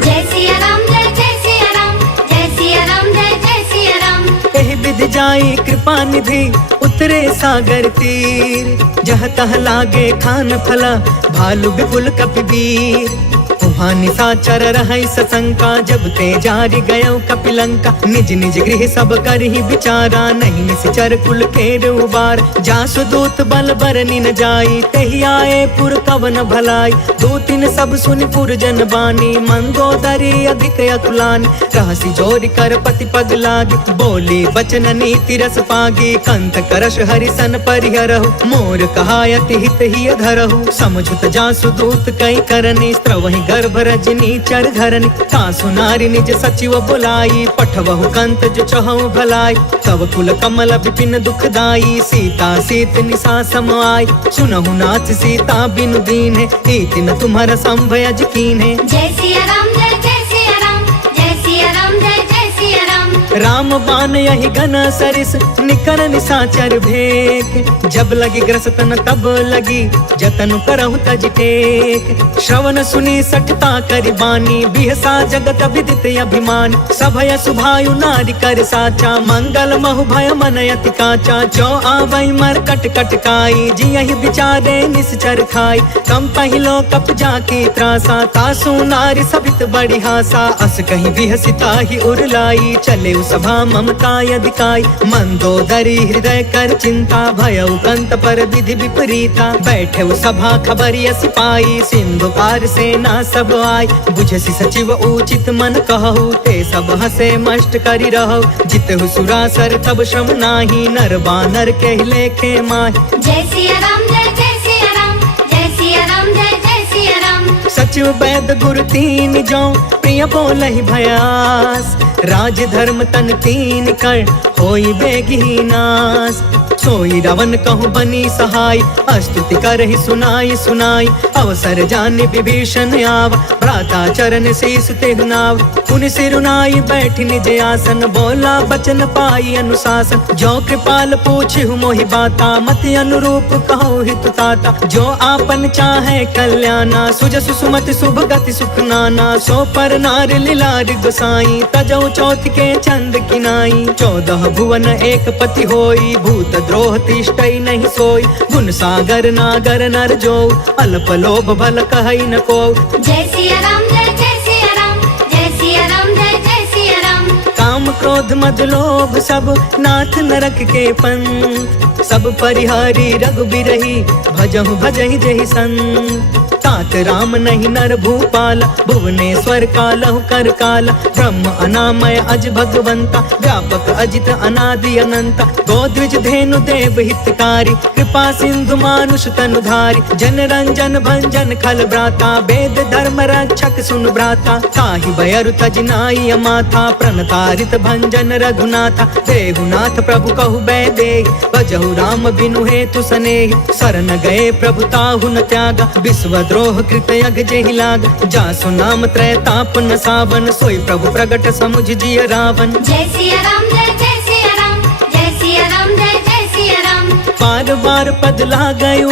जय सिया राम जय जय सिया राम जय सिया राम जय जय सिया राम। एहि विधि जाई कृपा निधि उतरे सागर तीर। जह तह लागे खान फला भालु विपुल कपिवीर। वहाँ निशाचर रहै सशंका जब ते जारि गयो कपिलंका। निज निज गृह सब करहि विचारा नहीं निश्चर कुल केर उबार। जासु दूत बल बरनि न जाई तेहि आए पुर कवन भलाई। दूतिन सब सुनि पुर जन बानी मंदोदरी अधिक अतुलानी। रहसि जोरि कर पति पग लागी बोली वचन नीति रस पागी। कंत करश हरिसन परिहरहु मोर कहायति हित ही धरहु। समझुत जासु दूत कई करनी स्त्रवहि गर्भ रजनी चर धरनी। सासु नारी निज सचिव बुलाई पठवहु कंत जो चहु भलाई। तब कुल कमल विपिन दुखदाई सीता सीत निशा सम आई। सुनहु नाथ सीता बिनु दीन्हे हीति न तुम्हारा संभयज कीन्हे। जय सिया राम जय जय सिया राम जय सिया राम जय जय सिया राम। राम बान यही घन सरिस निकर निसाचर भेक। जब लगी ग्रसतन तब लगी जतन करहु तज टेक। श्रवण सुनी सठता करि बानी बिहसा जगत विदित अभिमान। सभय सुभायु नारी कर साचा मंगल महु भय मन अति काचा। जो आवै मर कट कट काई जियहि विचारे निश्चर खाई। कम पहिलो कप जाकी त्रासा तासु नारी सभित बड़ी हासा। अस कहीं बिहसिता ही उरलाई चले सभा ममता यदिकाई। मंदोदरी हृदय कर चिंता भयउ कंत पर विधि विपरीता। बैठे सभा खबरिय सिपाही सिंधु पार सेना सब आई। बुझसी सचिव उचित मन कहु ते सब हसे मष्ट करि रहु। जितहु सुरासर तब श्रम नाही नर बानर के लेखे माही। जय सिया राम जय सिया राम जय सिया राम जय सिया राम। सचिव वैद गुरु तीन जो प्रिय बोलहि भयास। राज धर्म तन तीन कर होई बेगी नास। सोई रावण कहूँ बनी सहाय स्तुति करहि सुनाई सुनाई। अवसर जाने विभीषण आव भ्राता चरण शीस तेहु नाव। पुनि सिरुनाई बैठि निज आसन बोला बचन पाई अनुशासन। जो कृपाल पूछहु मोहि बाता मति अनुरूप कहु हित ताता। जो आपन चाहे कल्याणा सुजसु सुमति शुभ गति सुख नाना। सो पर नार लीलार गोसाई तजौ चौथ के चंद किनाई। 14 भुवन एक पति होई भूत द्रोह तिष्ठई नहीं सोई। गुण सागर नागर नर जो अल्प लोभ भल कहई न को। जय सिया राम जय सिया राम जय सिया राम जय सिया राम। काम क्रोध मद लोभ सब नाथ नरक के पंथ। सब परिहारी रघुबीरहि भजहु भजहि जहि संत। तात राम नहीं नर भूपाल भुवनेश्वर कालहु कर काल। ब्रह्म अनामय अज भगवंता व्यापक अजित अनादि अनंता। गोद्विज धेनु देव हितकारी कृपा सिंधु मानुष तनुधारी। जन रंजन भंजन खल भ्राता वेद धर्म रक्षक सुन भ्राता। ताहि बयरु तज नाई माथा प्रणतारित भंजन रघुनाथा। देहुनाथ प्रभु कहु बैदेहि भजहु राम बिनु हेतु सनेहि। शरण गए प्रभु ताहु न त्यागा विश्व द्रोह कृत यग जेहि लाग। जासु नाम त्रय ताप न सावन सोई प्रभु प्रगट समुझ जिय रावण। जय सिया राम जय सिया राम जय सिया राम जय सिया राम। बार बार पद लागयु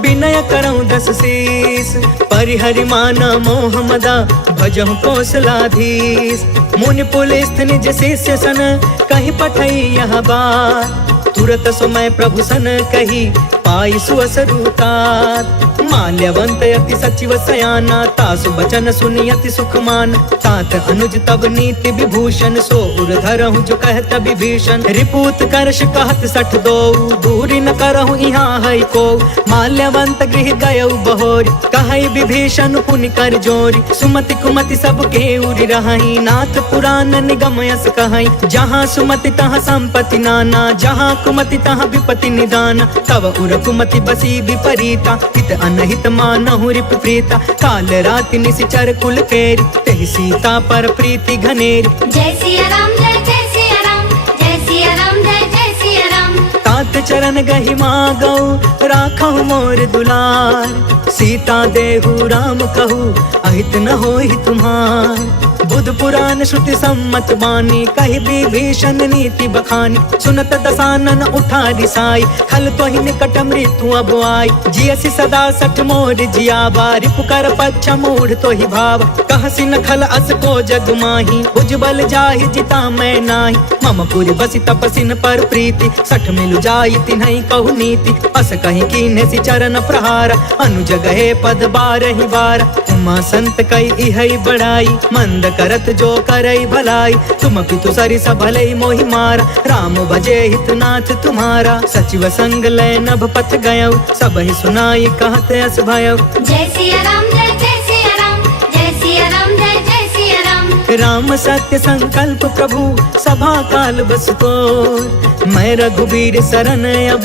विनय करऊं 10 शीस। परिहरि माना मोह मदा भजहु कौशलाधीश। मुनि पुलिस निज शिष्य सन कहीं पठई यह बात। तुरत समय प्रभु सन कही पाई सुअसरुतात। माल्यवंत यति सचिव सयाना तासु बचन सुनि अति सुख मान। तात अनुज तब नीति विभूषण सो उर धरहु जो कहत विभीषण। रिपूत करश कहत 62 दूरी न करहु यहाँ है को। माल्यवंत गृह गयउ बहोरी कहई विभीषण पुनि कर जोरी। सुमति कुमति सब के उरि रहई नाथ पुराण निगम यस कहई। जहाँ सुमति तहाँ संपत्ति नाना जहाँ कुमति तहाँ विपत्ति निदान। तब उर कुमति बसी विपरीता हित अनहित मानहु रिप प्रीता। काल राति निशिचर कुल केरी तेहि सीता पर प्रीति घनेरी। जय सिया राम जय सिया राम जय सिया राम जय सिया राम। तात चरण गहि मागौ राखहु मोर दुलार। सीता देहु राम कहू अहित न होहि तुम्हार। बुध पुराण श्रुति सम्मत बानी कहि विभीषण नीति बखानी। सुनत दसानन उठा रिसाई खल तोहि निकट मृत्यु अब आई। जियसि सदा सठ मोर जियावा रिपुकर पक्ष मूढ़ तोहि भाव। कहसि न खल अस को जग माही उज्जवल जाहि जिता मैं नाही। मम पुरि बसि तपसिन पर प्रीति सठ मिलु जाई तिन्हई कहु नीति। अस कहीं कीन्हे सि चरण प्रहार अनुज गए पद बारहि बार। उमा संत कई इहई बड़ाई मंद करत जो करई भलाई। तुम पितु सरिस भलई मोहि मारा राम भजे हितनाथ तुम्हारा। सचिव संग लय नभ पथ गयउ सबहि सुनाई कहत अस भयउ। जय सिया राम जय सिया राम जय सिया राम जय सिया राम। राम सत्य संकल्प प्रभु सभा काल बस तोर। मैं रघुबीर शरण अब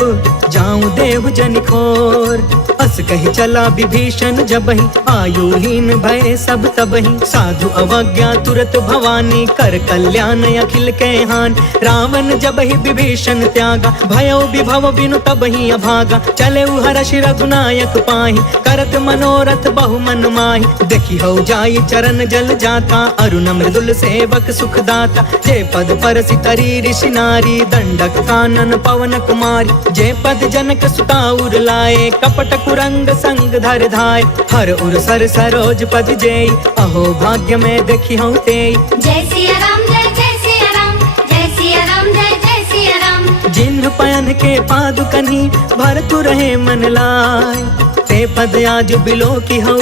जाऊं देहु जनिखोर। अस कही चला विभीषण जबहि, आयुहीन भय सब तबहि। साधु अवज्ञा तुरत भवानी, कर कल्याण अखिल के हान। रावण जबहि विभीषण त्यागा, भयो विभव बिनु तबहि अभागा। चले हर्ष रघुनायक पाहि, करत मनोरथ बहु मन माहि। देखी हो जाई चरण जल जाता, अरुण मृदुल सेवक सुखदाता। जे पद परसि तरी ऋषि नारी, दंडक कानन पवन कुमारी। जे पद जनक सुता उर लाए, कपट कुरंग संग धर धाय। हर उर सर सरोज पद जेई, अहो भाग्य में देखी हूँ तेई। जय सिया राम जय सिया राम, जय सिया राम जय सिया राम। जिन्ह पयन के पादुकनी, भरतु रहे मन लाय। ते पद आज बिलो की हऊ,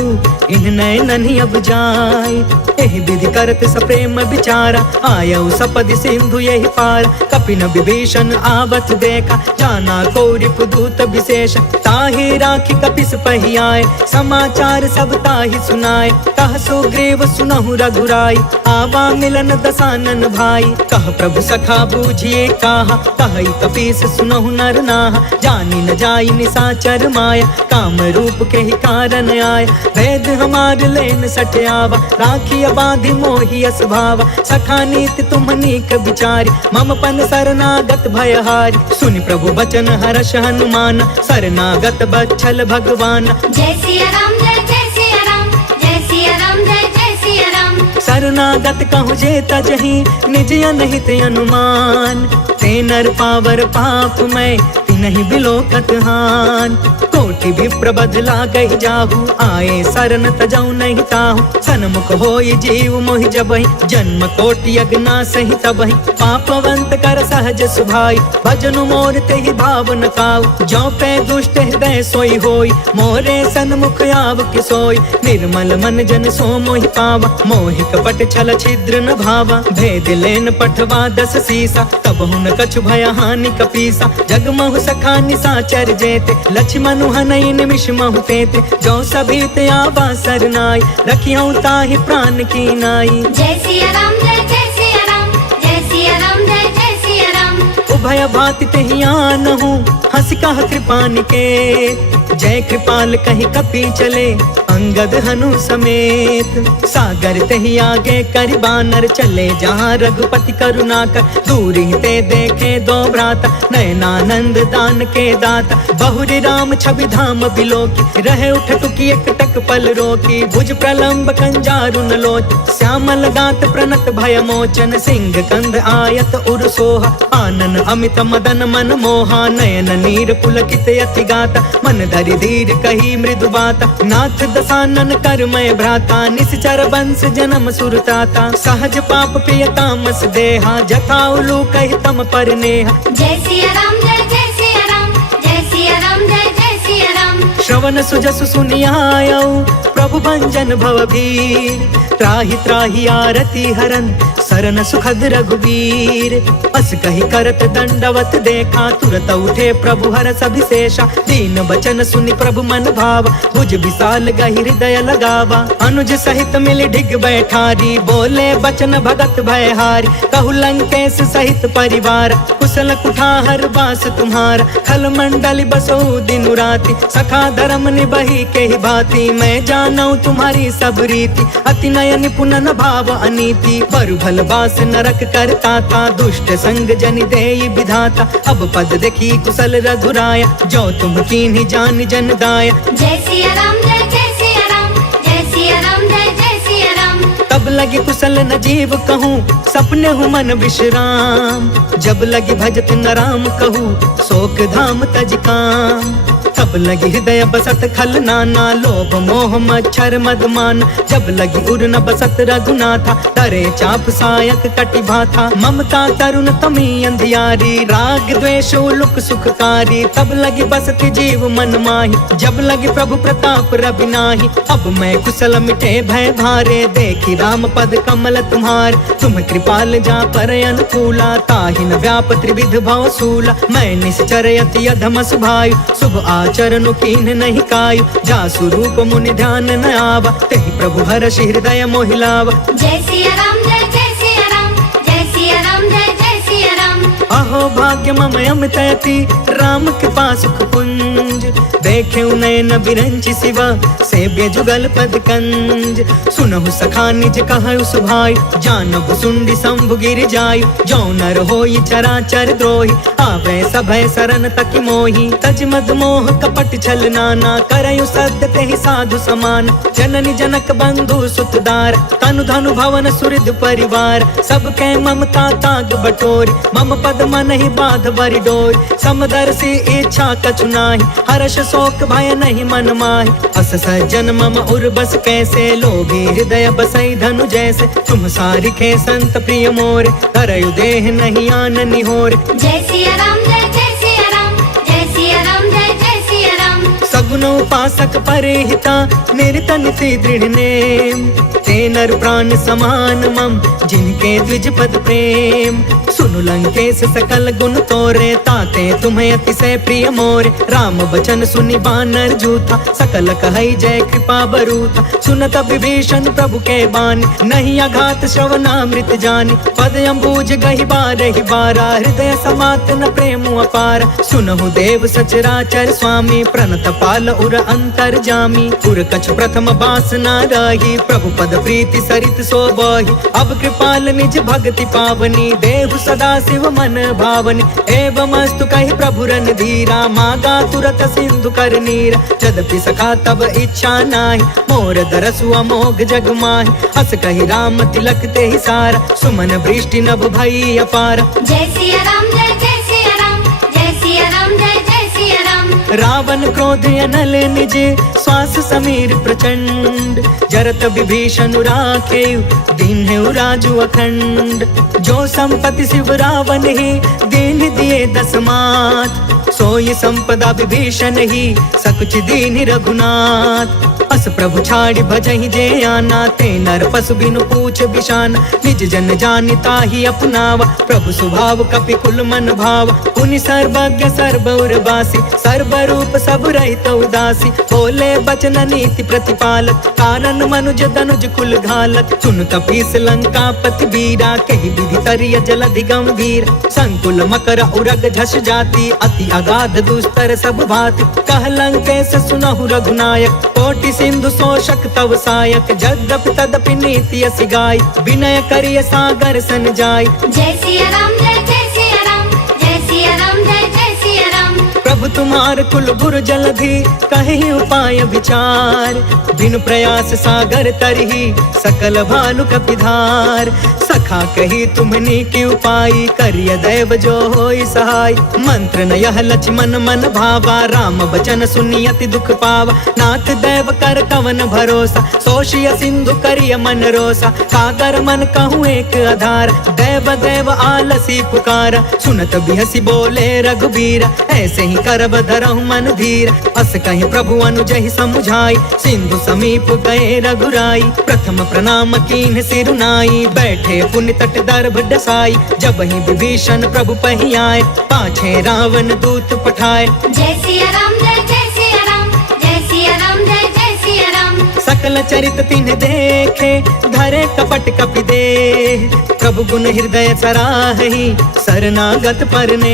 इन नयननि अब जाय। एहि विधि करत सप्रेम विचारा, आयऊ सपद सिंधु यही पार। कपिन विभीषण आवत देखा, जाना कौरि पुदूत विशेष। ताहि राखी कपिस पहि आए, समाचार सब ताहि सुनाए। कह सुग्रीव सुनहु रघुराई, आवा मिलन दसानन भाई। कह प्रभु सखा बूझिए काहा, कहि कपीस सुनहु नर नाहा। जानी न जाई निसाचर माया, काम रूप के ही कारण आय। वेद हमार लेन सठयावा, राखी बाधि मोहि अस भावा। सखा नीति तुम नीक विचारी, मम पन शरणागत भयहारी। सुनि प्रभु बचन हर्ष हनुमान, शरणागत बच्छल भगवान। जय सिया राम जय सिया राम, जय सिया राम जय सिया राम। शरणागत कहु जे तजहि, निज अनहित अनुमान। ते नर पावर पाप मैं, तिनहि बिलोकत हान। कोटि विप्र बदला गहि जाहु, आए शरण तजौ नहीं ताहु। सन्मुख होई जीव मोहि जबहि, जन्म कोटि अगना सहि तबहि। पापवंत कर सहज सुभाई, भजनु मोर तेहि भाव न काऊ। जो पे दुष्ट हृदय सोई होई, मोरे सन्मुख आव कि सोई। निर्मल मन जन सो मोहि पावा, मोहि कपट छल छिद्र न भावा। भेद लेन पठवा दस सीसा, तब हुन कछु भय हानि कपीसा। जगमहु सखा निसाचर जेते, लक्ष्मण हनई निमिष महु तेते। जो सभीत आवा सरनाई, रखियौ ताहि प्राण की नाई। जय सिया राम जय सिया राम, जय सिया राम जय सिया राम। उभय भाति तेहि आनहु, हंस कह कृपा निकेत। जय कृपाल कहि कपि चले, अंगद हनु समेत। सागर तेहि आगे करि बानर, चले जहाँ रघुपति करुणा कर। दूर ही ते देखे दो भ्राता, नयनानंद दान के दाता। बहुरी राम छवि धाम बिलोकी, रहे उठ टुकी एक टक पल रोकी। भुज प्रलंब कंजारु न लोच, श्यामल गात प्रणत भय मोचन। सिंह कंध आयत उर सोहा, आनन अमित मदन मन मोहा। नयन नीर पुलकित अति गाता, मन धरि धीर कही मृदु बाता। नाथ दसानन कर मैं भ्राता, निश्चर वंश जन्म सुरताता। सहज पाप पिय तामस देहा, जथा उलू कहि तम पर नेहा। जय सिया राम जय सिया राम, जय सिया राम जय सिया राम। श्रवण सुजसु सुनियायऊ, प्रभु भंजन भवभीर। त्राहि त्राहि आरती हरन, सरन सुखद रघुवीर। अस कहि करत दंडवत देखा, तुरत उठे प्रभु हरष अभिषेषा। दीन बचन सुनि प्रभु मन भावा, भुज विशाल गहि हृदय लगावा। अनुज सहित मिलि ढिग बैठारी, बोले बचन भगत भयहारी। कहु लंकेश सहित परिवार, कुशल कुठार बास तुम्हारा। खल मंडल बसो दिन राति, सखा धर्म निबहि के ही भांति। मैं जानऊ तुम्हारी सब रीति, अति नय निपुण न भाव अनीति। बरु भल बास नरक करता था, दुष्ट संग जनि देई विधाता। अब पद देखी कुशल रघुराया, जो तुम कीन्ही जान जन दाया। जय सिया राम जय सिया राम, जय सिया राम जय सिया राम। तब लगी कुशल न जीव कहूँ, सपने हूँ मन विश्राम। जब लगी भजत न राम कहूँ, शोक धाम तज काम। तब लगी हृदय बसत खल नाना, लोभ मोह मच्छर मदमान। जब लगी उर न बसत रघुनाथा, तरे चाप सायक कटि भाथा। ममता तरुण तमी अंधियारी, राग द्वेष उलुक सुखकारी। तब लगी बसती जीव मन माही, जब लगी प्रभु प्रताप रवि नाही। अब मैं कुशल मिटे भय भारे, देखी राम पद कमल तुम्हार। तुम कृपाल जा पर अनुकूला, ताहि न व्याप त्रिविध भव सूला। मैं निश्चर अति अधम सुभायु, शुभ आचरण कीन्ह नहीं कायु। जा स्वरूप मुनि ध्यान न आवा, तेहि प्रभु हर्ष हृदय मोहिलावा। जय सिया राम जय सिया राम, जय सिया राम जय सिया राम। अहो भाग्य मम अमितयति राम कृपा सुख पुंज। देखे नयन बिरंचि शिवा सेव्य जुगल पद कंज। सुनहु सखा निज कहु सुभाई जानहु सुंडी शंभु गिर जाय। जो नर होई चराचर द्रोही आवे सभय सरन तकि मोही। तज मद मोह कपट छल नाना करयु सद्य तेहि साधु समान। जननी जनक बंधु सुतदार तनु धनु भवन सुहृद परिवार। सबके ममता ताग बटोरी मम पद मन ही बाध बरि डोरी। समदर्शी इच्छा कछु नाही हर्ष शोक भय नहीं मन माहि। अस सज्जन मम उर्बस कैसे लोभी हृदय बसई धनु जैसे। तुम सारिखे संत प्रिय मोरे करयु देह नहीं आन निहोरे। जय सिया राम जय जय सिया राम जय सिया राम जय जय सिया राम। सगुन उपासक परेहिता निर्तन से दृढ़ नेम। ते नर प्राण समान मम जिनके द्विज पद प्रेम। सुनु लंकेश सकल गुण तोरे ताते तुम्हें अतिशय प्रिय मोरे। राम बचन सुनि बानर जूथा सकल कहई जय कृपा बरूथा। सुनत विभीषण प्रभु के बानी नहीं अघात श्रवणामृत जानी। पद अम्बुज गहि बारहि बारा हृदय समात न प्रेम अपार। सुनहु देव सचराचर स्वामी प्रणत पाल उर अंतर जामी। उर कछु प्रथम बासना रही प्रभु पद प्रीति सरित सोबहि। अब कृपाल निज भक्ति पावनी देहु सदा शिव मन भावनी। एवं अस्तु कहि प्रभु रन धीरा मागा तुरत सिंधु कर नीरा। यद्यपि सखा तब इच्छा नाही मोर दरसु अमोघ जग माहि। हस कहि राम तिलक तेहि सारा सुमन वृष्टि नभ भई अपार। जय सिया राम जय जय सिया राम जय सिया राम जय जय सिया राम। रावण क्रोध अनल निजे श्वास समीर प्रचंड। जरत विभीषण राखेउ दीन्हु राजु अखंड। जो संपत्ति शिव रावण ही दीन दिए दस मात। सोई संपदा विभीषण ही सकुच दीन रघुनाथ। अस प्रभु छाड़ि भजहि जे आना ते नर पशु बिनु पूछ बिशान। निज जन जानिता ही अपनावा प्रभु स्वभाव कपि कुल मन भाव। पुनि सर्वज्ञ सर्व उर्वासी सर्व रूप सब रहित उदासी। बोले बचन नीति प्रतिपालक कारण मनुज तनुज कुल घालक। सुन कपीस लंका पति बीरा कहि विधि तरिय जलधि गंभीर। संकुल मकर उरग झस जाति अति अगाध दुस्तर सब भाति। कह लंकेश सुनहु रघुनायक कोटि सिंधु शोषक तव सायक। यद्यपि तदपि नीति असि गाय विनय करिय सागर सन जाय। जय सिया राम जय जय सिया राम जय सिया राम जय जय सिया राम। प्रभु तुम्हार कुल गुरु जलधि कहि उपाय विचार। बिनु प्रयास सागर तरही सकल भानु कपिधार। सखा कही तुमनी की उपाय करिय दैव जो होई सहाय। मंत्र न यह लक्ष्मण मन भावा राम बचन सुनि अति दुख पावा। नाथ दैव कर कवन भरोसा सोशिय सिंधु करिय मन रोसा। सागर मन कहूँ एक आधार दैव दैव आलसी पुकारा। सुनत बिहसी बोले रघुबीरा ऐसे ही करब धरहु मन धीर। अस कहि प्रभु अनुजहि समुझाई सिंधु समीप गए रघुराई। प्रथम प्रणाम कीन्ह सिरुनाई बैठे पुण्य तट दर्भ डसाई। जब ही विभीषण प्रभु पहि आए पाछे रावण दूत पठाए। जय सिया राम जय जय सिया राम जय सिया राम जय जय सिया राम। सकल चरित तिन्ह देखे धरे कपट कपि देह। प्रभु गुण हृदय सराहि शरणागत परने।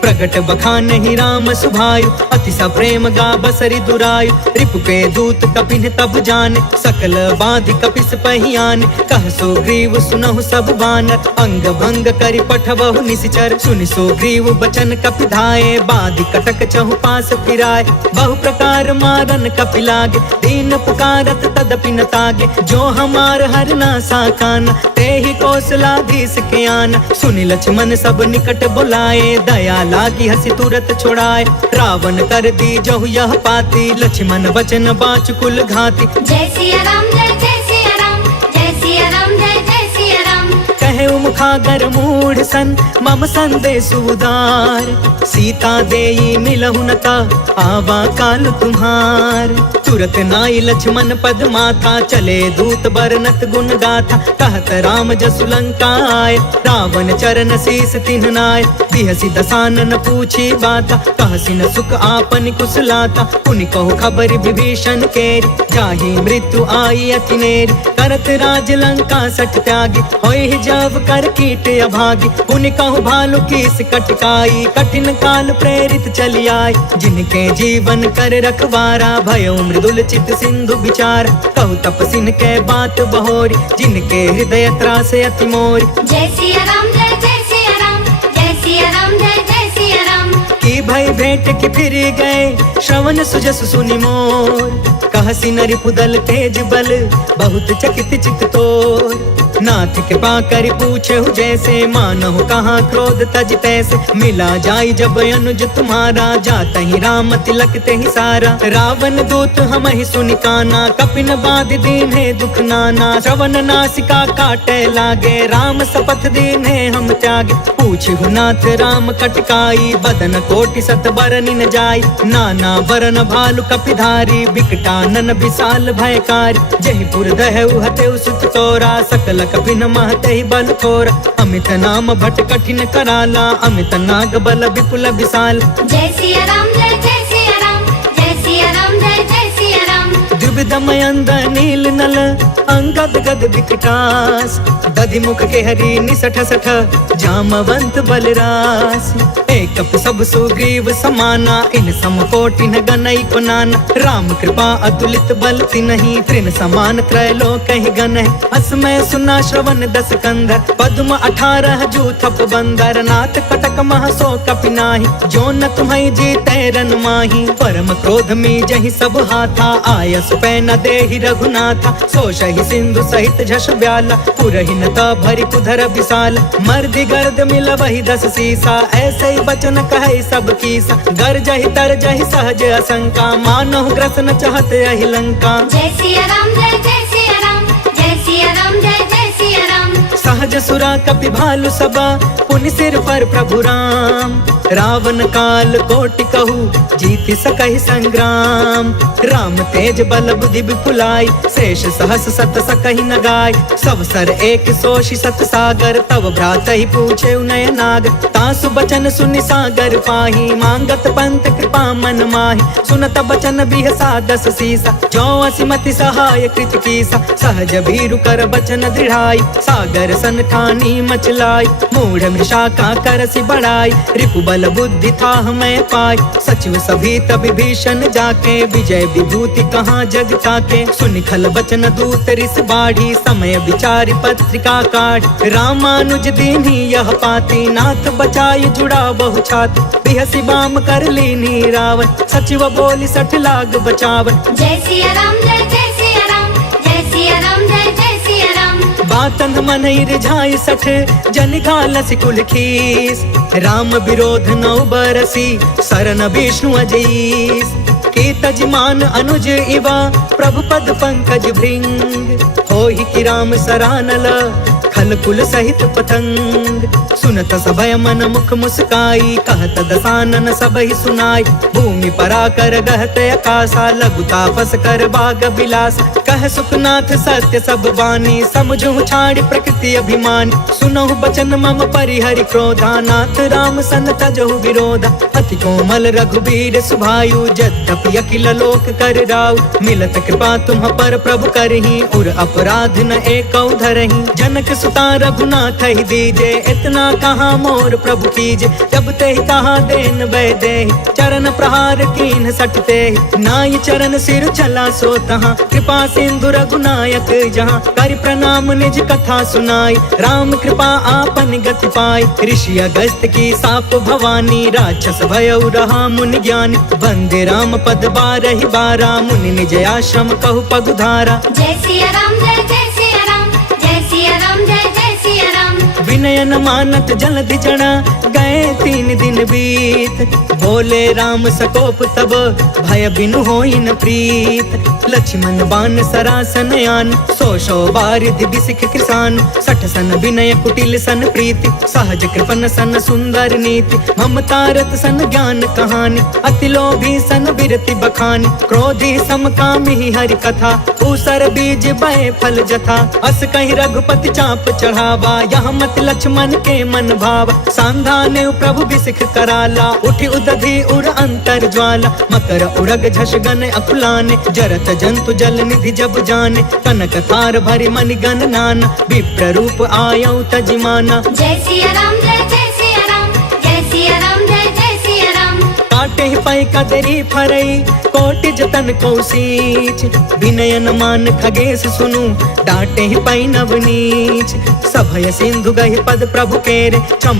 प्रगट बखानहि राम सुभायु अति सप्रेम गा बसरि दुरायु। रिपु के दूत कपिन तब जाने सकल बाधि कपिस पहियाने। कह सुग्रीव सुनहु सब बानर अंग भंग करि पठबहु निशिचर। सुनि सुग्रीव बचन कपि धाये बाधि कटक चहु पास फिराए। बहु प्रकार मारन कपि लागे दीन पुकारत तदपि न तागे। जो हमार हर ना साकान तेहि कौशलाधीश के आन। सुनि लक्ष्मण सब निकट बुलाए दया लागी हसी तुरत छोड़ाए। रावण कर दी जहु यह पाती लक्ष्मण बचन बाच कुल घाती। जय सिया राम जय जय सिया राम जय सिया राम जय जय सिया राम। कहे मुखागर मूढ़ सन मम संदेश उदार। सीता देई मिलहु न ता आवा काल तुम्हार। तुरत नाई लक्ष्मण पद माथा चले दूत बरनत गुण गाथा। कहत राम जसु लंका आए रावण चरण शीस तिन्ह नाय। बिहसी दसानन पूछी बाता कहसी न सुख आपन कुशलाता। पुनि कहु खबर विभीषण केरी जाहि मृत्यु आई अति नेरी। करत राज लंका सठ त्यागी होई जब कर कर कीट अभागी। पुनि कहूँ भालू कीस कटकाई, कठिन काल प्रेरित चली आई। जिनके जीवन कर रखवारा, भयो मृदुल चित सिंधु विचार। कहु तपसिन के बात बहोरी, जिनके हृदय त्रास अति मोरी। जय सिया राम जय सिया राम, जय सिया राम जय सिया राम। की भई भेंट की फिर गए, श्रवण सुजस सुनि मोर। कहसी नरि पुदल तेज बल, बहुत चकित चित तोर। नाथ के पाकर पूछे जैसे, मानहु कहाँ क्रोध तज तैसे। मिला जाई जब अनुज तुम्हारा, जाता ही राम तिलक ते ही सारा। रावण दूत हम ही सुनि काना, कपिन बाध दीन है दुख नाना। श्रवण नासिका काटे लागे, राम शपथ दीन है हम त्यागे। पूछहु नाथ राम कटकाई, बदन कोटि सत बरनि न जाई। नाना बरन भालु कपिधारी, बिकटानन विशाल भयकारी। जयपुर दहु हतेउ सुत तोरा, सकल कपिन महते ही बल थोरा। अमित नाम भट कठिन कराला, अमित नाग बल विपुल विशाल। जय सिया राम जय सिया राम, जय सिया राम जय सिया राम। द्विविधमयंद नील नल, अंगद गद विकटास। दधि मुख के हरि निसठ सठ, जामवंत बलरास। एक सब सुग्रीव समाना, इन सम कोटि न गनई को नाना। राम कृपा अतुलित बल तिन्हि, तृण समान त्रैलोक ही गन है। असमय सुना श्रवण दस कंधर, पद्म 18 जूथप बंदर। नाथ कटक मह सो कपि नाही, जो न तुम्हें जीते रन माही। परम क्रोध में जहि सब हाथा, आयस पै न देहि रघुनाथा। सोषहि सिंधु सहित झस ब्याला, पुरहि न त भरि कुधर विशाल। मर्दि गर्द मिल वही 10 सीसा, ऐसे ही बचन कहे सब कीसा। गरजहि तरजहि सहज असंका, मानहु ग्रसन चहत यही लंका। जय सिया राम जय सिया राम, जय सिया राम जय सिया राम। सहज सुरा कपि भालु सबा, पुनि सिर पर प्रभु राम। रावण काल कोटि कहू, जीति सकहि संग्राम। राम तेज बल बुद्धि विपुलाई, शेष सहस सत सकहि न गाय। सब सर एक सोषि सत सागर, तब भ्रात ही पूछे नय नाग। तासु बचन सुनि सागर पाही, मांगत पंत कृपा मन माही। सुनत बचन बिहसा 10 सीसा, जो असिमति सहाय कृत कीसा। सहज भीरु कर बचन दृढ़ाई, सागर सन ठानी मचलाई। मूढ़ मृषा का करसि बढ़ाई, रिपु बल बुद्धि था हमें पाई। सचिव सभी तब भीषण जाके, विजय विभूति कहाँ जग ताके। सुनि खल बचन दूत रिस बाढ़ी, समय विचारि पत्रिका काढ़। रामानुज दीन्ही यह पाती, नाथ बचाई जुड़ा बहु छाती। बिहसी बाम कर लीनी रावण, सचिव बोली 60 लाग बचावन। जय सिया राम जय सिया राम, जय सिया राम जय सिया राम। बातंग मन रिझाई 60, जन घालस कुल खीस। राम विरोध 9 बरसी, सरन विष्णु अजीस। के तजमान अनुज इवा, प्रभु पद पंकज भृंग। होहि कि राम सरानल, खल कुल सहित पतंग। सुनत सभय मन मुख मुस्काई, कहत दसानन सबहि सुनाई। भूमि पराकर गहत आकाशा, लघु तापस कर बाग बिलास। कह सुखनाथ सत्य सब बानी, समझु छाड़ प्रकृति अभिमान। सुनहु बचन मम परिहरि क्रोधा, नाथ राम सन तजहु विरोधा। अति कोमल रघुबीर सुभायु, यद्यपि अखिल लोक कर राउ। मिलत कृपा तुम पर प्रभु करही, उर अपराध न एकौ धरही। जनक सुता रघुनाथ ही दीजे, इतना कहाँ मोर प्रभु कीजे। जब ते कहा देन वै दे, चरण प्रहार कीन सटते। नाई चरण सिर चला सो तहाँ, कृपा सिंधु रघुनायक जहाँ। कर प्रणाम निज कथा सुनाई, राम कृपा आपन गति पाई। ऋषि अगस्त की साप भवानी, राक्षस भयउ रहा मुनि ज्ञानी। वंदे राम पद 12 बारा, मुनि निज आश्रम कहु पगुधारा। जय सिया राम जय सिया राम, जय सिया राम जय सिया राम। विनय न मानत जलधि जड़ा, गए 3 दिन बीत। बोले राम सकोप तब, भय बिनु होई न प्रीत। लक्ष्मण बाण सरासन आन, 100 बारिधि बिसिख कृसान। 60 सन विनय कुटिल सन प्रीति, सहज कृपन सन सुंदर नीति। ममतारत सन ज्ञान कहानी, अति लोभी सन विरति बखानी। क्रोधी समकामी हरि कथा, ऊसर बीज बय फल जथा। अस कहीं रघुपति चाप चढ़ावा, यहाँ मत लक्ष्मण के मन भाव, सांधा ने प्रभु बिसिख कराला, उठी उदधि उर अंतर ज्वाला, मकर उरग झषगन अकुलाने, जरत जंतु जल निधि जब जाने, कनक थार भरि मनि गण नाना, विप्र रूप आयौ तजिमाना। जय सिया राम जय सिया राम, जय सिया राम जय सिया राम। काटे ही पाई कदरी फरई, कोटि जतन कौशीच, विनयन मान खगेश सुनु, डांटे ही पाई नवनीच, सभय सिंधु गहि पद प्रभु केरे।